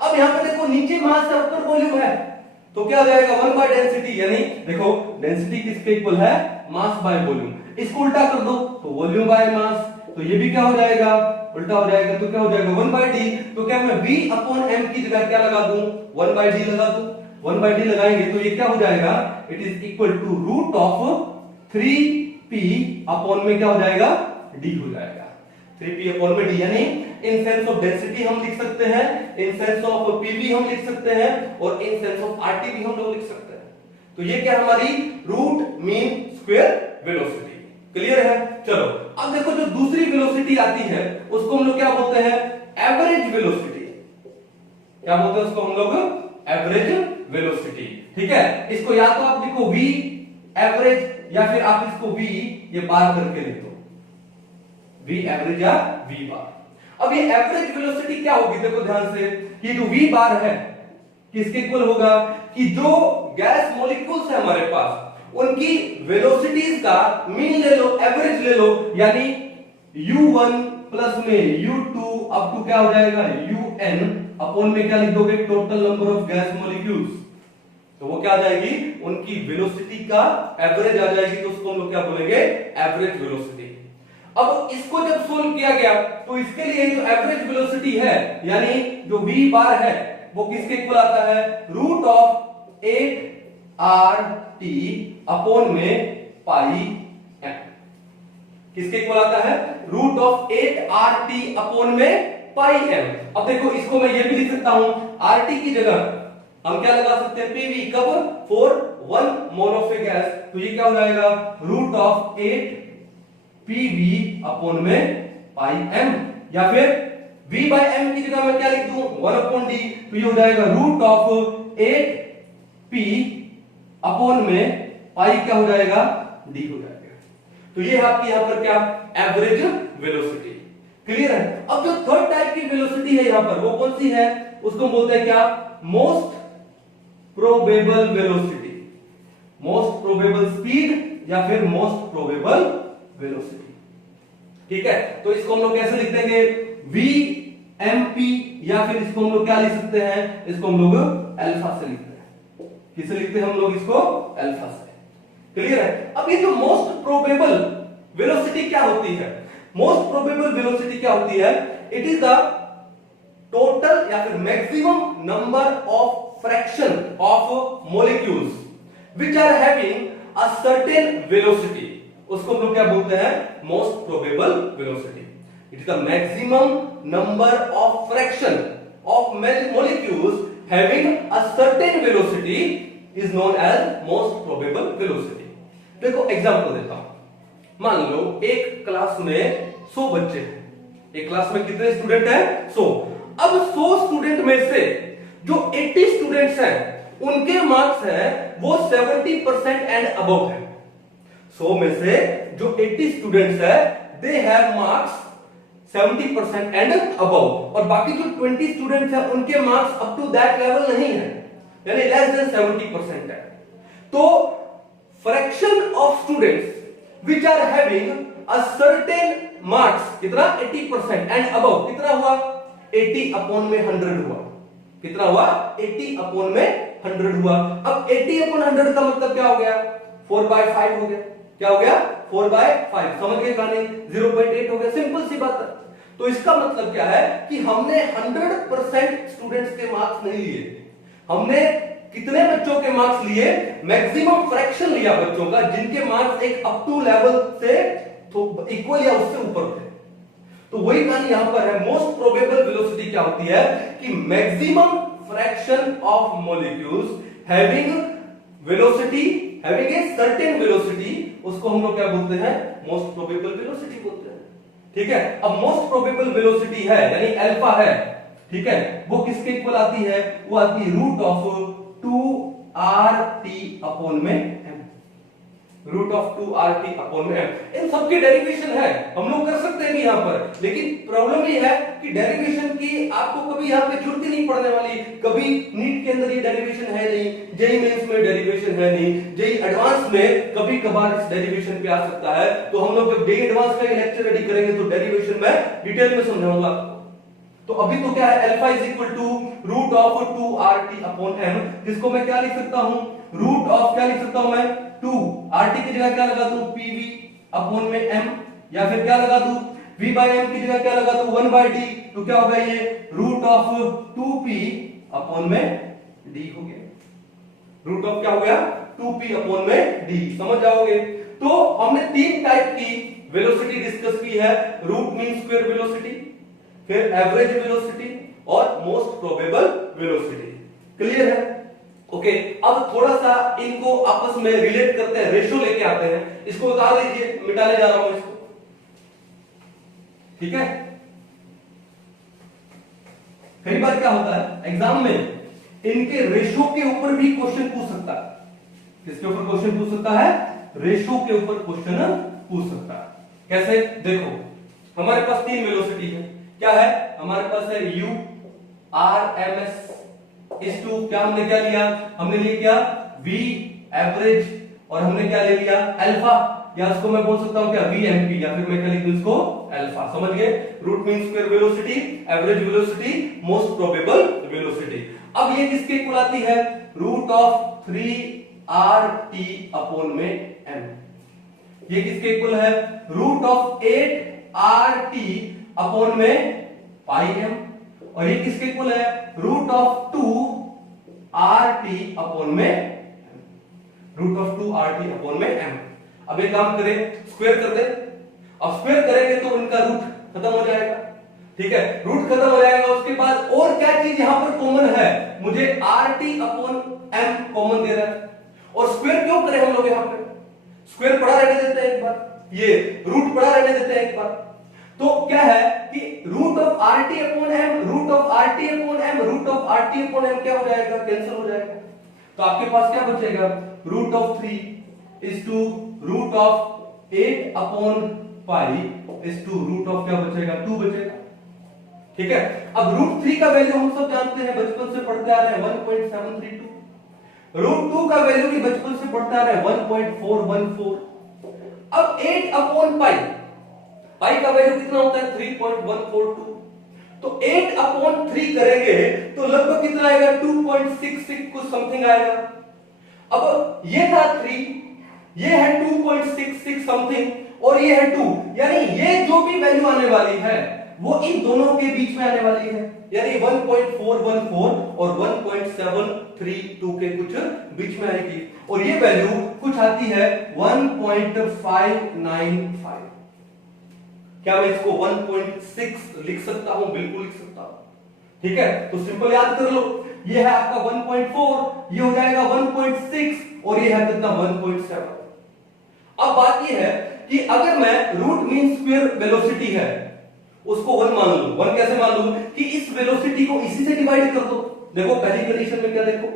अब यहां पे देखो नीचे मास है ऊपर वॉल्यूम है, तो क्या हो जाएगा, 1 बाय डेंसिटी। यानी देखो डेंसिटी किसके इक्वल है, मास बाय वॉल्यूम। इसको उल्टा कर दो तो वॉल्यूम बाय मास, तो ये भी क्या हो जाएगा, उल्टा हो जाएगा, तो क्या हो जाएगा 1 बाय डी। तो क्या मैं V अपॉन M की जगह क्या लगा दूं, 1 बाय डी लगा दूं। 1 बाय डी लगाएंगे तो ये क्या हो जाएगा, it is equal to root of 3P upon में क्या हो जाएगा, D हो जाएगा, 3P अपॉन में D। यानी इन सेंस ऑफ डेंसिटी हम लिख सकते हैं, इन सेंस ऑफ PV हम लिख सकते हैं, और इन सेंस ऑफ RT भी हम लोग लिख सकते हैं। तो ये क्या हमारी root mean square velocity, clear है। चलो अब देखो जो दूसरी वेलोसिटी आती है उसको हम लोग क्या बोलते हैं, एवरेज वेलोसिटी। क्या बोलते हैं उसको हम लोग, एवरेज वेलोसिटी, ठीक है। इसको या तो आप लिखो V एवरेज, या फिर आप इसको V ये बार करके लिख दो, V एवरेज या V बार। अब ये एवरेज वेलोसिटी क्या होगी, देखो ध्यान से, ये जो V बार है किसके इक्वल होगा, कि जो गैस मॉलिक्यूल्स है हमारे पास उनकी वेलोसिटीज का मीन ले लो, एवरेज ले लो, यानी u1 प्लस में u2 अप टू क्या हो जाएगा, un अपॉन में क्या लिख दोगे, total number of gas molecules. तो वो क्या आ जाएगी, उनकी वेलोसिटी का एवरेज आ जाएगी, तो उसको हम लोग क्या बोलेंगे, एवरेज वेलोसिटी। अब इसको जब सोल्व किया गया तो इसके लिए जो एवरेज वेलोसिटी है यानी जो v बार है वो किसके इक्वल आता है, रूट ऑफ 8RT अपॉन में पाई M। किसके इक्वल आता है, रूट ऑफ 8RT अपॉन में पाई M। अब देखो इसको मैं ये भी लिख सकता हूं, RT की जगह हम क्या लगा सकते हैं, PV, कब, for 1 mole of A gas. तो ये क्या हो जाएगा, रूट ऑफ 8PV अपॉन में पाई M, या फिर V बाय M की जगह मैं क्या लिख दूं, 1 अपॉन D। तो ये हो जाएगा रूट ऑफ 8P अपॉन में पाई क्या हो जाएगा, D हो जाएगा। तो ये आपकी यहां पर क्या, एवरेज वेलोसिटी। क्लियर है। अब जो थर्ड टाइप की वेलोसिटी है यहां पर वो कौन सी है, उसको बोलते हैं क्या, most probable velocity, most probable speed या फिर मोस्ट प्रोबेबल वेलोसिटी। ठीक है, तो इसको हम लोग कैसे लिख देंगे, वी एम पी, या फिर इसको हम लोग क्या लिख सकते हैं, इसको हम लोग अल्फा से लिखते हैं। किसे लिखते हैं हम लोग इसको, अल्फा से। क्लियर है। अब ये जो मोस्ट प्रोबेबल वेलोसिटी क्या होती है, मोस्ट प्रोबेबल वेलोसिटी क्या होती है, इट इज द टोटल या फिर maximum number of fraction of molecules which are having a certain velocity, उसको हम लोग क्या बोलते हैं, most probable velocity. It is the maximum number of fraction of molecules having a certain velocity is known as most probable velocity. देखो example देता हूं, मान लो एक क्लास में 100 बच्चे हैं, एक क्लास में कितने स्टूडेंट हैं, 100। अब 100 स्टूडेंट में से जो 80 स्टूडेंट्स हैं उनके मार्क्स हैं वो 70% एंड अबव है। 100 में से जो 80 स्टूडेंट्स है they have marks 70% and above, और बाकी जो 20 स्टूडेंट्स हैं उनके marks up to that level नहीं है, यानी लेस देन 70% है। तो fraction of students which are having a certain marks कितना, 80% एंड अबव, कितना हुआ, 80 अपॉन में 100 हुआ, कितना हुआ, 80 अपॉन में 100 हुआ। अब 80 अपॉन 100 का मतलब क्या हो गया, 4/5 हो गया, क्या हो गया, 4/5, समझ गए कहानी, 0.8 हो गया, सिंपल सी बात है। तो इसका मतलब क्या है कि हमने 100% स्टूडेंट्स के मार्क्स नहीं लिए, हमने कितने बच्चों के मार्क्स लिए, मैक्सिमम फ्रैक्शन लिया बच्चों का जिनके मार्क्स एक अप टू लेवल से तो इक्वल या उससे ऊपर थे। तो वही कहानी यहां पर है, मोस्ट प्रोबेबल वेलोसिटी क्या होती है कि maximum fraction of molecules having velocity, having a certain velocity, उसको हम लोग क्या बोलते हैं, मोस्ट प्रोबेबल वेलोसिटी बोलते हैं। ठीक है, अब मोस्ट प्रोबेबल वेलोसिटी है यानी अल्फा है, ठीक है, वो किसके इक्वल आती है, वो आती है रूट ऑफ 2RT अपॉन में m, root of 2RT upon में m। इन सबकी डेरिवेशन है, हम लोग कर सकते हैं यहां पर, लेकिन प्रॉब्लम ये है कि डेरिवेशन की आपको कभी यहां पे जरूरत ही नहीं पड़ने वाली, कभी नीट के अंदर ये डेरिवेशन है नहीं, जेईई मेंस में डेरिवेशन है नहीं, जेईई एडवांस में कभी कभार इस डेरिवेशन पे आ सकता है। तो हम लोग जब जेईई एडवांस का लेक्चर रेडी करेंगे तो डेरिवेशन में डिटेल में समझाऊंगा। तो अभी तो क्या है, alpha is equal to root of 2RT upon m, जिसको मैं क्या लिख सकता हूं, रूट ऑफ क्या लिख सकता हूं मैं, 2RT की जगह क्या लगा दूं, PV अपॉन में m, या फिर क्या लगा दूं, V बाय m की जगह क्या लगा दूं, 1/d, तो क्या होगा ये रूट ऑफ 2p अपॉन में d हो गया, रूट ऑफ क्या हो गया, 2p अपॉन में d, समझ जाओगे। तो हमने 3 टाइप की वेलोसिटी डिस्कस की है, रूट मीन स्क्वायर वेलोसिटी, फिर एवरेज वेलोसिटी और मोस्ट प्रोबेबल वेलोसिटी। क्लियर है, ओके। अब थोड़ा सा इनको आपस में रिलेट करते हैं, रेशियो लेके आते हैं, इसको उतार दीजिए, मिटाने जा रहा हूं इसको, ठीक है। कई बार क्या होता है एग्जाम में इनके रेशियो के ऊपर भी क्वेश्चन पूछ सकता है, किसके ऊपर क्वेश्चन पूछ सकता है, रेशियो के ऊपर क्वेश्चन पूछ सकता है। कैसे, देखो हमारे पास 3 वेलोसिटी है, क्या है हमारे पास है u RMS इस टू, क्या हमने क्या लिया, हमने लिया क्या v एवरेज, और हमने क्या ले लिया अल्फा, या इसको मैं बोल सकता हूं क्या VMP, या फिर मैं क्या लिख दूं इसको अल्फा, समझ गए। Root mean square velocity, average velocity, most probable velocity. अब ये किसके इक्वल आती है, रूट ऑफ 3RT अपॉन में m, ये किसके इक्वल है, रूट ऑफ 8RT अपॉन में पाई m, और ये किसके इक्वल है, रूट ऑफ 2RT अपॉन में, रूट ऑफ 2RT अपॉन में m। अब एक काम करें, स्क्वायर कर दे, अब स्क्वायर करेंगे तो इनका रूट खत्म हो जाएगा, ठीक है, रूट खत्म हो जाएगा। उसके बाद और क्या चीज यहां पर कॉमन है, मुझे RT अपॉन m कॉमन दे रहा है, और स्क्वायर क्यों करें हम लोग यहां पे, स्क्वायर पड़ा रहने देते हैं एक बार, ये रूट पड़ा रहने देते हैं एक बार। तो क्या है कि root of RT upon m, root of RT upon m, root of RT upon m क्या हो जाएगा, कैंसिल हो जाएगा। तो आपके पास क्या बचेगा, root of 3 is to root of 8 upon pi is to root of क्या बचेगा 2 बचेगा। ठीक है, अब रूट 3 का वैल्यू हम सब जानते हैं, बचपन से पढ़ते आ रहे हैं 1.732। रूट 2 का वैल्यू भी बचपन से पढ़ते आ रहे हैं 1.414। अब 8 अपॉन पाई, पाई का वैल्यू कितना होता है 3.142। तो 8 अपॉन 3 करेंगे तो लगभग कितना आएगा 2.66 कुछ समथिंग आएगा। अब ये था 3, ये है 2.66 समथिंग और ये है 2, यानी ये जो भी वैल्यू आने वाली है वो इन दोनों के बीच में आने वाली है, यानी 1.414 और 1.732 के कुछ बीच में आएगी। और ये वैल्यू कुछ आती है 1.595। क्या मैं इसको 1.6 लिख सकता हूं? बिल्कुल लिख सकता हूं। ठीक है, तो सिंपल याद कर लो, ये है आपका 1.4, ये हो जाएगा 1.6 और ये है कितना 1.7। अब बात ये है कि अगर मैं रूट मीन स्क्वायर वेलोसिटी है उसको 1 मान लूं। 1 कैसे मान लूं कि इस वेलोसिटी को इसी से डिवाइड कर दो। देखो पहली कंडीशन में क्या, देखो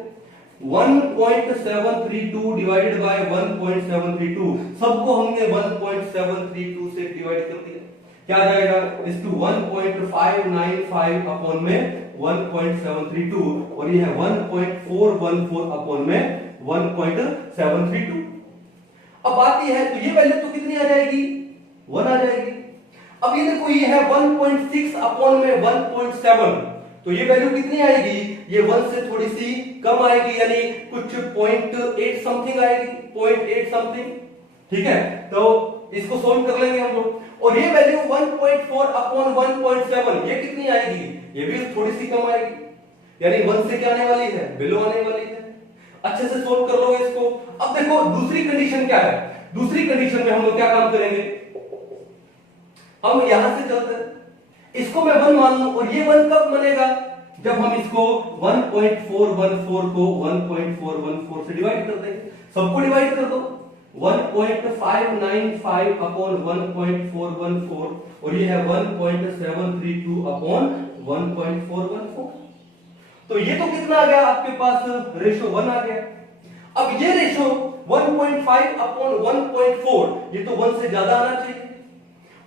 1.732 डिवाइडेड बाय 1.732, सबको हमने 1.732 से डिवाइड कर दिया, क्या आ जाएगा इस टू 1.595 अपॉन में 1.732 और ये है 1.414 अपॉन में 1.732। अब बात ये है तो ये वैल्यू तो कितनी आ जाएगी 1 आ जाएगी। अब ये देखो ये है 1.6 अपॉन में 1.7, तो ये वैल्यू कितनी आएगी, ये 1 से थोड़ी सी कम आएगी, यानी कुछ 0.8 समथिंग आएगी, 0.8 समथिंग। ठीक है, तो इसको सोल्व कर लेंगे हम लोग। और ये वैल्यू 1.4 अपॉन 1.7 ये कितनी आएगी, ये भी थोड़ी सी कम आएगी, यानी 1 से क्या आने वाली है, बिलो आने वाली है। अच्छे से सोल्व कर लोगे इसको। अब देखो दूसरी कंडीशन क्या है, दूसरी कंडीशन में हम लोग क्या काम करेंगे, हम यहां से चलते हैं, इसको मैं 1 मान लूं और ये 1 कब बनेगा, जब हम इसको 1.414 को 1.414 से डिवाइड कर देंगे, सबको डिवाइड कर दो 1.595 अपॉन 1.414 और ये है 1.732 अपॉन 1.414। तो ये तो कितना आ गया आपके पास, रेशो 1 आ गया। अब ये रेशो 1.5 अपॉन 1.4 ये तो 1 से ज्यादा आना चाहिए,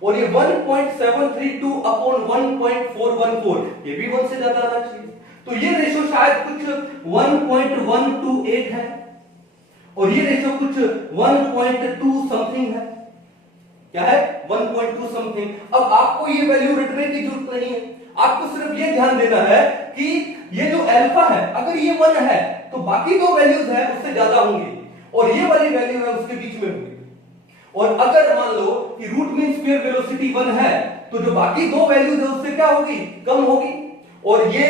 और ये 1.732 अपॉन 1.414 ये भी 1 से ज्यादा आना चाहिए। तो ये रेशो शायद कुछ 1.128 है और ये रेशो कुछ 1.2 समथिंग है। क्या है 1.2 समथिंग। अब आपको ये वैल्यू रटने की जरूरत नहीं है, आपको सिर्फ ये ध्यान देना है कि ये जो अल्फा है अगर ये 1 है तो बाकी दो वैल्यूज है उससे ज्यादा होंगी और ये वाली वैल्यू है उसके बीच में होगी। और अगर मान लो कि रूट मीन स्क्वायर वेलोसिटी 1 है तो जो बाकी दो वैल्यूज है उससे क्या होगी, कम होगी, और ये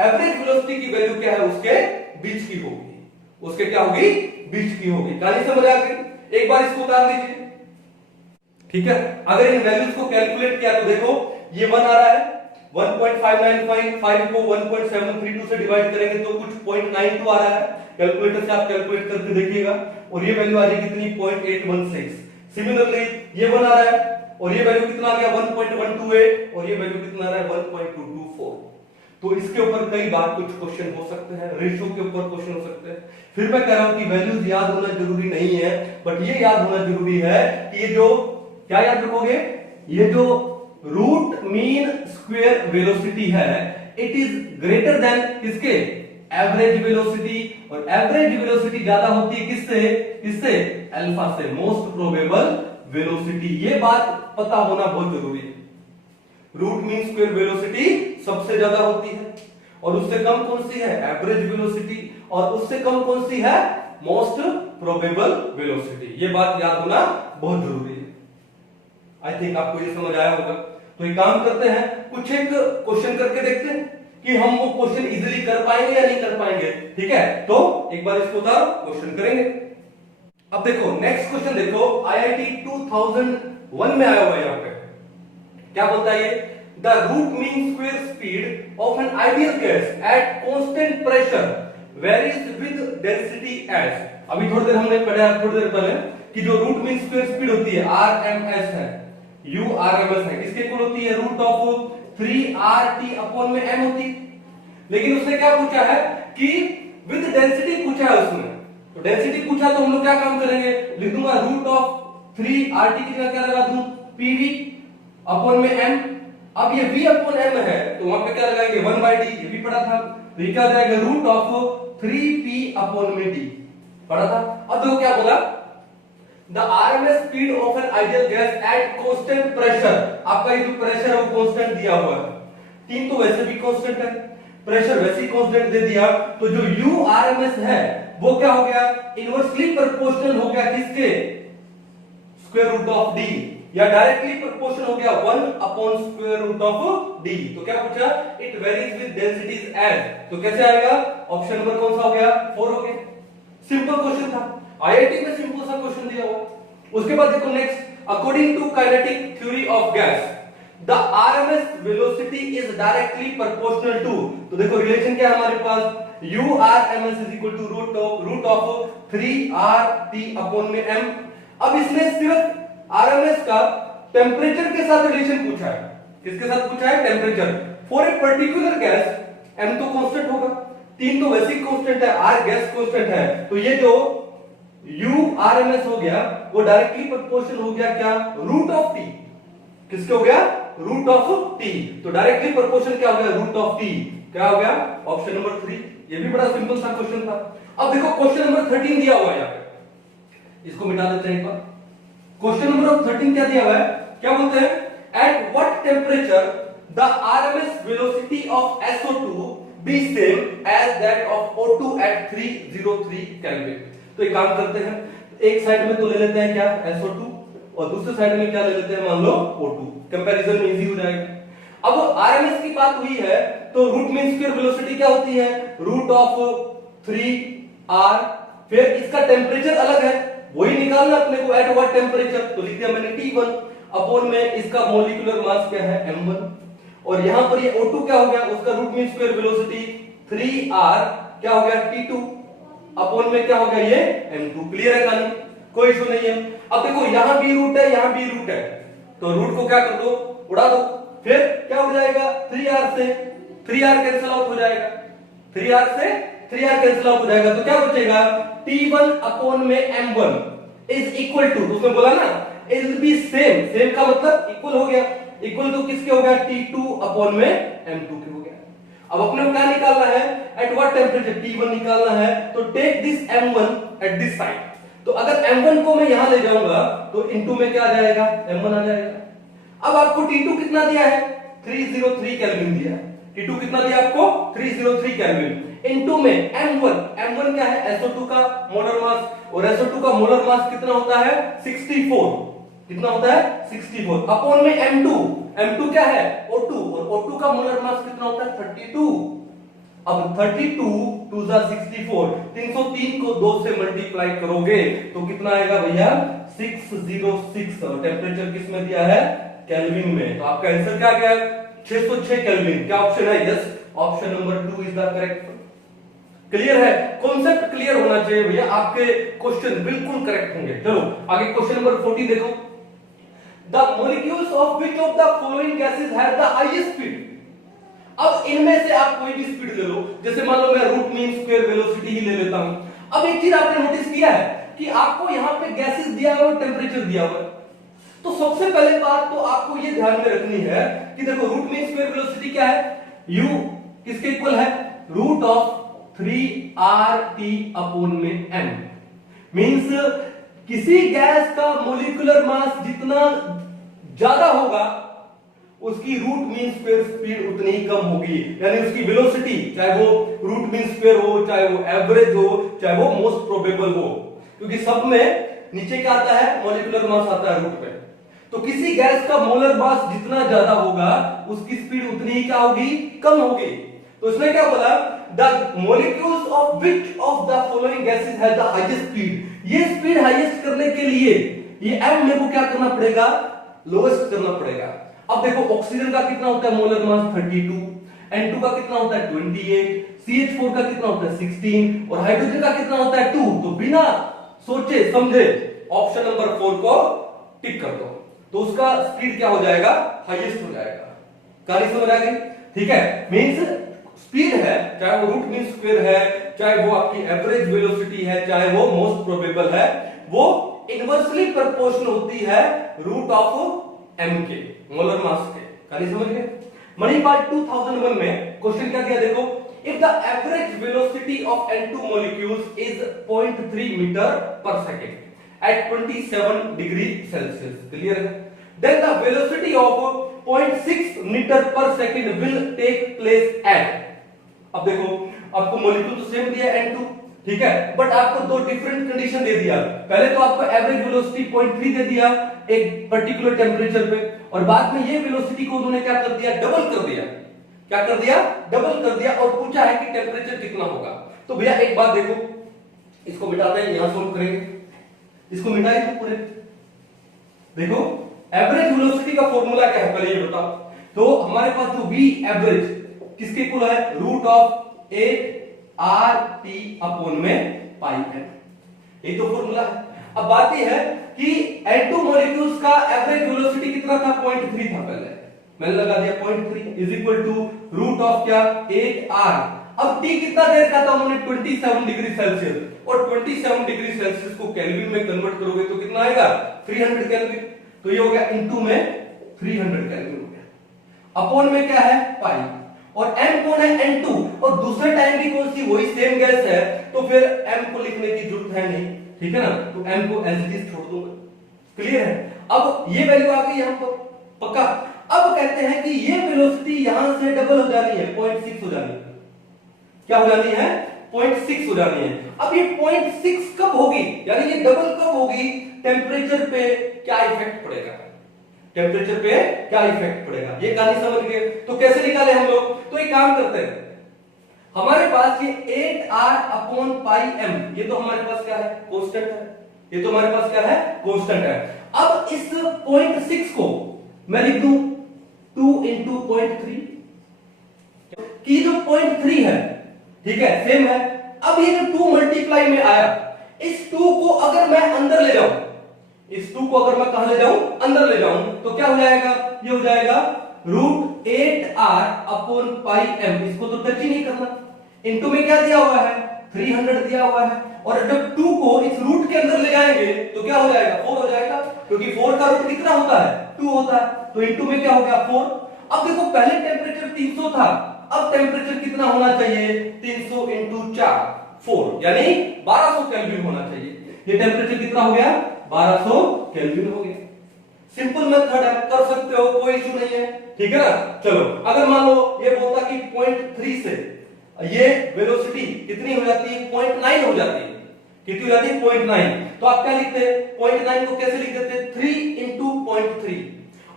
एवरेज वेलोसिटी की वैल्यू क्या है उसके बीच की होगी, उसके क्या होगी, बीच की होगी। कहानी समझ आ गई? एक बार इसको उतार लीजिए। ठीक है, अगर इन वैल्यूज को कैलकुलेट किया तो देखो ये 1 आ रहा है, 1.595 को 1.732 से डिवाइड करेंगे तो कुछ 0.92 आ रहा है, कैलकुलेटर से आप कैलकुलेट करके देखिएगा, और ये वैल्यू आ रही है कितनी 0.816। सिमिलरली ये 1 आ रहा है और ये वैल्यू कितना आ गया 1.128 और ये वैल्यू कितना आ रहा है 1.224। तो इसके ऊपर कई बार कुछ क्वेश्चन हो सकते हैं, रेशियो के ऊपर क्वेश्चन हो सकते हैं। फिर मैं कह रहा हूं कि वैल्यूज याद होना जरूरी नहीं है, बट ये याद होना जरूरी है कि ये जो क्या याद रखोगे, ये जो रूट मीन स्क्वायर वेलोसिटी है इट इज ग्रेटर देन किसके, एवरेज वेलोसिटी, और एवरेज वेलोसिटी ज्यादा होती है किससे, किससे, अल्फा से, मोस्ट प्रोबेबल वेलोसिटी। ये बात पता होना बहुत जरूरी है। रूट मीन स्क्वायर वेलोसिटी सबसे ज्यादा होती है और उससे कम कौन सी है, एवरेज वेलोसिटी, और उससे कम कौन सी है, मोस्ट प्रोबेबल वेलोसिटी। ये बात याद होना बहुत जरूरी है। आई थिंक आपको ये समझ आया होगा। तो एक काम करते हैं, कुछ एक क्वेश्चन करके देखते हैं कि हम वो क्वेश्चन इजीली कर पाएंगे या नहीं कर पाएंगे। ठीक है, तो एक बार इसको उतारो, क्वेश्चन करेंगे। अब देखो नेक्स्ट क्वेश्चन देखो, आईआईटी 2001 में आया हुआ है। यहाँ पे क्या बोलता है ये, the root mean square speed of an ideal gas at constant pressure varies with density as. अभी थोड़ी देर हमने पढ़ा, थोड़ी देर पहले, कि जो रूट मीन स्क्वायर स्पीड होती है आरएमएस है, यूआरएमएस है, किसके इक्वल होती है, रूट ऑफ 3RT अपॉन में m होती। लेकिन उसने क्या पूछा है कि विद डेंसिटी पूछा है उसने, तो डेंसिटी पूछा तो हम लोग क्या काम करेंगे, लिख दूंगा रूट ऑफ 3RT की जगह क्या लगा दूं, P पीवी अपॉन में एम। अब ये v अपॉन एम है तो वहां पे क्या लगाएंगे 1/d, ये भी पढ़ा था। तो ये क्या हो जाएगा रूट ऑफ 3p अपॉन में d, पढ़ा था। अब देखो क्या बोला, the RMS speed of an ideal gas at constant pressure. आपका ये जो प्रेशर है वो कांस्टेंट दिया हुआ है, टीम तो वैसे भी कांस्टेंट है, प्रेशर वैसे ही कांस्टेंट दे दिया, तो जो u आरएमएस है वो क्या हो गया इनवर्सली प्रोपोर्शनल हो गया किसके स्क्वायर रूट ऑफ d, या डायरेक्टली प्रोपोर्शनल हो गया 1 अपॉन स्क्वायर रूट ऑफ d। तो क्या पूछा, it varies with densities as, तो कैसे आएगा, ऑप्शन नंबर कौन सा हो गया 4 हो गया। सिंपल क्वेश्चन था, आईआईटी में सिंपल सा क्वेश्चन दिया हुआ। उसके बाद देखो next, according to kinetic theory of gas the RMS velocity is directly proportional to, तो देखो रिलेशन क्या है हमारे पास u RMS is equal to root of 3r_t upon में m। अब इसने सिर्फ आरएमएस का टेम्परेचर के साथ रिलेशन पूछा है, किसके साथ पूछा है, temperature for a particular gas. m तो कांस्टेंट होगा, 3 तो वैसे ही कांस्टेंट है, r गैस कांस्टेंट है, तो ये जो u आरएमएस हो गया वो डायरेक्टली प्रोपोर्शनल हो गया क्या रूट ऑफ t, किसके हो गया रूट ऑफ t। तो डायरेक्टली प्रोपोर्शनल क्या हो गया रूट ऑफ t, क्या हो गया ऑप्शन नंबर 3। ये भी बड़ा सिंपल सा क्वेश्चन था। अब देखो क्वेश्चन नंबर 13 दिया हुआ है यहाँ पे, इसको मिटा देते हैं एक बार। क्वेश्चन नंबर 13 क्या दिया हुआ है, क्या बोलते हैं, at what temperature the RMS velocity of SO2 be same as that of O2 at 303 kelvin. तो एक काम करते हैं, एक साइड में तो ले लेते हैं क्या SO2 और दूसरे साइड में क्या ले लेते हैं मान लो O2, कंपैरिजन में इजी हो जाएगा। अब आरएमएस की बात हुई है तो रूट मीन स्क्वायर वेलोसिटी क्या होती है रूट ऑफ 3r, फिर इसका टेम्परेचर अलग है वही निकालना अपने को एट व्हाट टेम्परेचर, तो लिख दिया मैंने T1 अपॉन में इसका मॉलिक्यूलर मास क्या है m1, और यहां पर ये O2 क्या हो गया उसका root mean square velocity 3r क्या हो गया T2 अपॉन में क्या हो गया ये m2। क्लियर है कहानी, कोई इशू नहीं है। अब देखो यहां भी रूट है यहां भी रूट है, तो रूट को क्या कर दो उड़ा दो, फिर क्या हो जाएगा 3r से 3r कैंसिल आउट हो जाएगा, 3r से 3r कैंसिल आउट हो जाएगा, तो क्या बचेगा T1 अपॉन में m1 इज इक्वल टू, तो उसने बोला ना it will be same, same का मतलब इक्वल हो गया, इक्वल टू किसके हो गया T2 अपॉन में m2 के हो गया। अब अपने को क्या निकालना है एट व्हाट टेम्परेचर T1 निकालना है, तो take this m1 at this side, तो अगर m1 को मैं यहां ले जाऊंगा तो इनटू में क्या आ जाएगा m1 आ जाएगा। अब आपको T2 कितना दिया है 303 केल्विन दिया है, T2 कितना दिया आपको 303 केल्विन, इनटू में m1 क्या है SO2 का मोलर मास, और SO2 का मोलर मास कितना होता है 64, कितना होता है 64 अपॉन में m2 क्या है O2, और O2 का मोलर मास कितना होता है 32। अब 32 2 जा 64, 303 को 2 से मल्टीप्लाई करोगे तो कितना आएगा भैया 606, और टेम्परेचर किस में दिया है केल्विन में, तो आपका आंसर क्या गया 606 केल्विन। क्या ऑप्शन है, yes option number 2 is the correct. Clear है, कॉन्सेप्ट क्लियर होना चाहिए भैया, आपके क्वेश्चन बिल्कुल करेक्ट होंगे। चलो आगे क्वेश्चन नंबर 14 देखो, the molecules of which of the following gases have the highest speed. अब इनमें से आप कोई भी स्पीड ले लो, जैसे मान लो मैं रूट मीन स्क्वायर वेलोसिटी ही ले लेता हूं। अब एक चीज आपने नोटिस किया है कि आपको यहां पे गैसेस दिया हुआ और टेम्परेचर दिया हुआ है, तो सबसे पहले बात तो आपको ये ध्यान में रखनी है कि देखो रूट मीन स्क्वायर वेलोसिटी क्या है u किसके इक्वल है रूट ऑफ 3r_t अपॉन में m, मींस किसी गैस का मोलिकुलर मास जितना ज्यादा होगा उसकी रूट मीन स्क्वायर स्पीड उतनी ही कम होगी, यानी उसकी वेलोसिटी चाहे वो रूट मीन स्क्वायर हो, चाहे वो एवरेज हो, चाहे वो मोस्ट प्रोबेबल हो, क्योंकि सब में नीचे क्या आता है मॉलिक्यूलर मास आता है रूट में। तो किसी गैस का मोलर मास जितना ज्यादा होगा उसकी स्पीड उतनी ही क्या होगी कम होगी। तो इसने क्या बोला the molecules of which of the following gases have the highest speed. ये स्पीड हाईएस्ट करने के लिए ये m मेरे को क्या करना पड़ेगा लोएस्ट करना पड़ेगा। अब देखो ऑक्सीजन का कितना होता है मोलर मास 32, N2 का कितना होता है 28, CH4 का कितना होता है 16 और हाइड्रोजन का कितना होता है 2। तो बिना सोचे समझे ऑप्शन नंबर 4 को टिक कर दो, तो उसका स्पीड क्या हो जाएगा हाईएस्ट हो जाएगा। कहानी समझ आ गई, ठीक है। मींस स्पीड है चाहे वो रूट मीन स्क्वायर है, चाहे वो आपकी एवरेज वेलोसिटी है, चाहे वो मोस्ट प्रोबेबल है, वो इनवर्सली प्रोपोर्शनल होती है रूट ऑफ m के, मोलर मास के। कहानी समझ गए? मनी पार्ट 2001 में क्वेश्चन क्या दिया देखो, if the average velocity of N2 molecules is 0.3 metre per second at 27 degree Celsius, clear है? Then the velocity of 0.6 metre per second will take place at, अब देखो आपको मॉलिक्यूल तो सेम दिया N2, ठीक है, बट आपको दो डिफरेंट कंडीशन दे दिया। पहले तो आपको एवरेज वेलोसिटी 0.3 दे दिया एक पर्टिकुलर टेंपरेचर पे, और बाद में ये वेलोसिटी को उन्होंने क्या कर दिया, डबल कर दिया। क्या कर दिया? डबल कर दिया, और पूछा है कि टेंपरेचर कितना होगा। तो भैया एक बात देखो, इसको मिटाते हैं, यहां सोल्व करेंगे, इसको मिटाइए तो पूरे। देखो एवरेज वेलोसिटी का फॉर्मूला क्या है पहले ये बताओ। तो हमारे पास जो v एवरेज किसके इक्वल है, रूट ऑफ 8 RT में पाई है, ये तो फॉर्मूला है। अब बात यह है कि N2 मॉलिक्यूल्स का एवरेज वेलोसिटी कितना था, 0.3 था पहले, मैंने लगा दिया 0.3 is equal to root of क्या 8R। अब T कितना देर का था उन्होंने 27 डिग्री सेल्सियस, और 27 डिग्री सेल्सियस को केल्विन में कन्वर्ट करोगे तो कितना आएगा 300 केल्विन। तो ये हो गया इनटू में 300 केल्विन हो गया, अपॉन में क्या है पाई, और m कौन है N2, और दूसरे टाइम भी कौन सी, वही सेम गैस है, तो फिर m को लिखने की जरूरत है नहीं, ठीक है ना, तो m को एज इट इज छोड़ दूंगा, क्लियर है? अब ये वैल्यू आ गई यहां पर पक्का। अब कहते हैं कि ये वेलोसिटी यहां से डबल हो जानी है, 0.6 हो जानी है। क्या हो जानी है? 0.6 हो जानी है। अब ये 0.6 कब होगी, यानी ये डबल कब होगी, टेम्परेचर पे क्या इफेक्ट पड़ेगा, टेम्परेचर पे क्या इफेक्ट पड़ेगा, ये कहानी समझ गए। तो कैसे निकाले हम लोग, तो एक काम करते हैं, हमारे पास ये 8R अपॉन पाई m, ये तो हमारे पास क्या है, कांस्टेंट है, ये तो हमारे पास क्या है, कांस्टेंट है। अब इस 0.6 को मैं लिख दूं 2 इंटू 0.3, कि जो 0.3 है, ठीक है, सेम है। अब ये जो 2 मल्टीप्लाई में आया, इस 2 को अगर मैं अंदर ले जाऊं, इस 2 को अगर मैं कहां ले जाऊं, अंदर ले जाऊं, तो क्या हो जाएगा, ये हो जाएगा root 8R upon pi m, इसको तो टच ही नहीं करना। इनटू में क्या दिया हुआ है, 300 दिया हुआ है, और जब 2 को इस रूट के अंदर ले जाएंगे तो क्या हो जाएगा, 4 हो जाएगा, क्योंकि 4 का रूट कितना होता है, 2 होता है, तो इनटू में क्या हो गया 4। अब देखो पहले टेम्परेचर 300 था, अब टेम्परेचर कितना होना चाहिए, 300 इंटू 4 4, यानी 1200 केल्विन होना चाहिए। ये टेम्परेचर कितना हो गया, 1200 केल्विन हो गया। सिंपल मेथड है, कर सकते हो, कोई इशू नहीं है, ठीक है ना। चलो अगर मान लो ये बोलता कि 0.3 से ये वेलोसिटी कितनी हो जाती है, 0.9 हो जाती है, कितनी हो जाती है 0.9, तो आप क्या लिखते हैं, 0.9 को कैसे लिख देते हैं, 3 इंटू 0.3,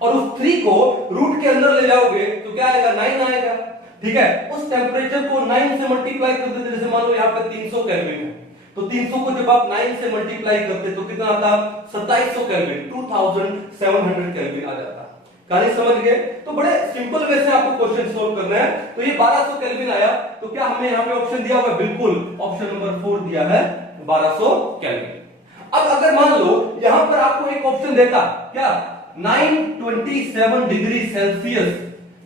और उस 3 को रूट के अंदर ले जाओगे तो क्या आएगा, 9 आएगा, ठीक है। उस टेम्परेचर को 9 से मल्टीप्लाई कर देते, जैसे मान लो यहाँ पे 300 केल्विन है, तो 300 को जब आप 9 से मल्टीप्लाई करते तो कितना आता, 2700 केल्विन, 2700 केल्विन आ जाता। कहानी समझ गए? तो बड़े सिंपल वे से आपको क्वेश्चन सोल्व करना है। तो ये 1200 केल्विन आया, तो क्या हमें यहाँ पे ऑप्शन दिया हुआ है, बिल्कुल ऑप्शन नंबर 4 दिया है 1200 केल्विन। अब अगर मान लो यहां पर आपको एक ऑप्शन देता, क्या 927 डिग्री सेल्सियस,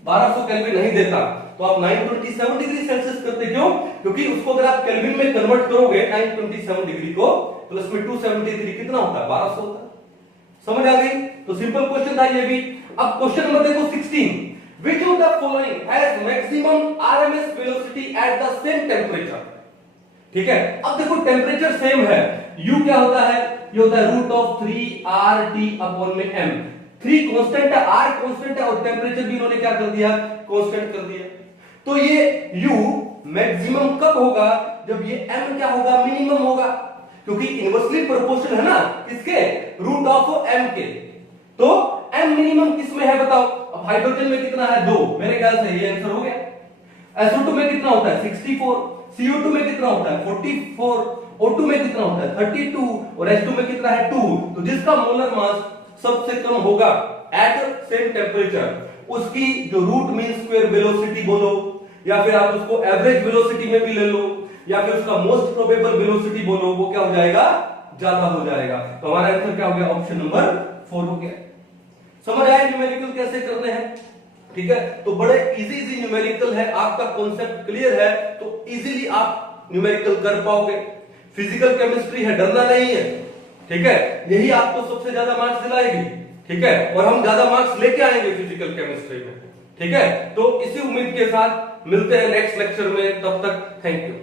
1200 केल्विन नहीं देता, तो आप 927 डिग्री सेल्सियस करते, क्यों, क्योंकि उसको अगर आप केल्विन में कन्वर्ट करोगे 927 डिग्री को, प्लस में 273 कितना होता है, 1200 होता है। समझ आ गई? तो सिंपल क्वेश्चन था ये भी। अब क्वेश्चन नंबर देखो 16, which of the following has maximum RMS velocity at the same temperature, ठीक है। अब देखो टेम्परेचर सेम है, U क्या होता है, ये होता है रूट ऑफ 3RT अपॉन में m, 3 कांस्टेंट है, R कांस्टेंट है, और टेम्परेचर भी इन्होंने क्या कर दिया, कांस्टेंट कर दिया। तो ये U मैक्सिमम कब होगा, जब ये m क्या होगा, मिनिमम होगा, क्योंकि इनवर्सली प्रोपोर्शनल है ना किसके, रूट ऑफ m के। तो m मिनिमम किस में है बताओ। अब हाइड्रोजन में कितना है, 2, मेरे ख्याल से ये आंसर हो गया। SO2 में कितना होता है, 64, CO2 में कितना होता है, 44, O2 में कितना होता है, 32, और H2 में कितना है, 2। तो जिसका मोलर मास सबसे कम होगा एट सेम टेम्परेचर, उसकी जो रूट मीन स्क्वायर वेलोसिटी बोलो, या फिर आप उसको एवरेज वेलोसिटी में भी ले लो, या फिर उसका मोस्ट प्रोबेबल वेलोसिटी बोलो, वो क्या हो जाएगा, ज्यादा हो जाएगा। तो हमारा आंसर क्या हो गया, ऑप्शन नंबर 4 हो गया। समझ आया न्यूमेरिकल कैसे करने हैं, ठीक है। तो बड़े इजी न्यूमेरिकल है, आपका कॉन्सेप्ट क्लियर है तो इजीली आप न्यूमेरिकल कर पाओगे। फिजिकल केमिस्ट्री है, डरना नहीं है, ठीक है, यही आपको सबसे ज्यादा मार्क्स दिलाएगी, ठीक है, और हम ज्यादा मार्क्स लेके आएंगे फिजिकल केमिस्ट्री में। ठीक है, तो इसी उम्मीद के साथ मिलते हैं नेक्स्ट लेक्चर में, तब तक थैंक यू।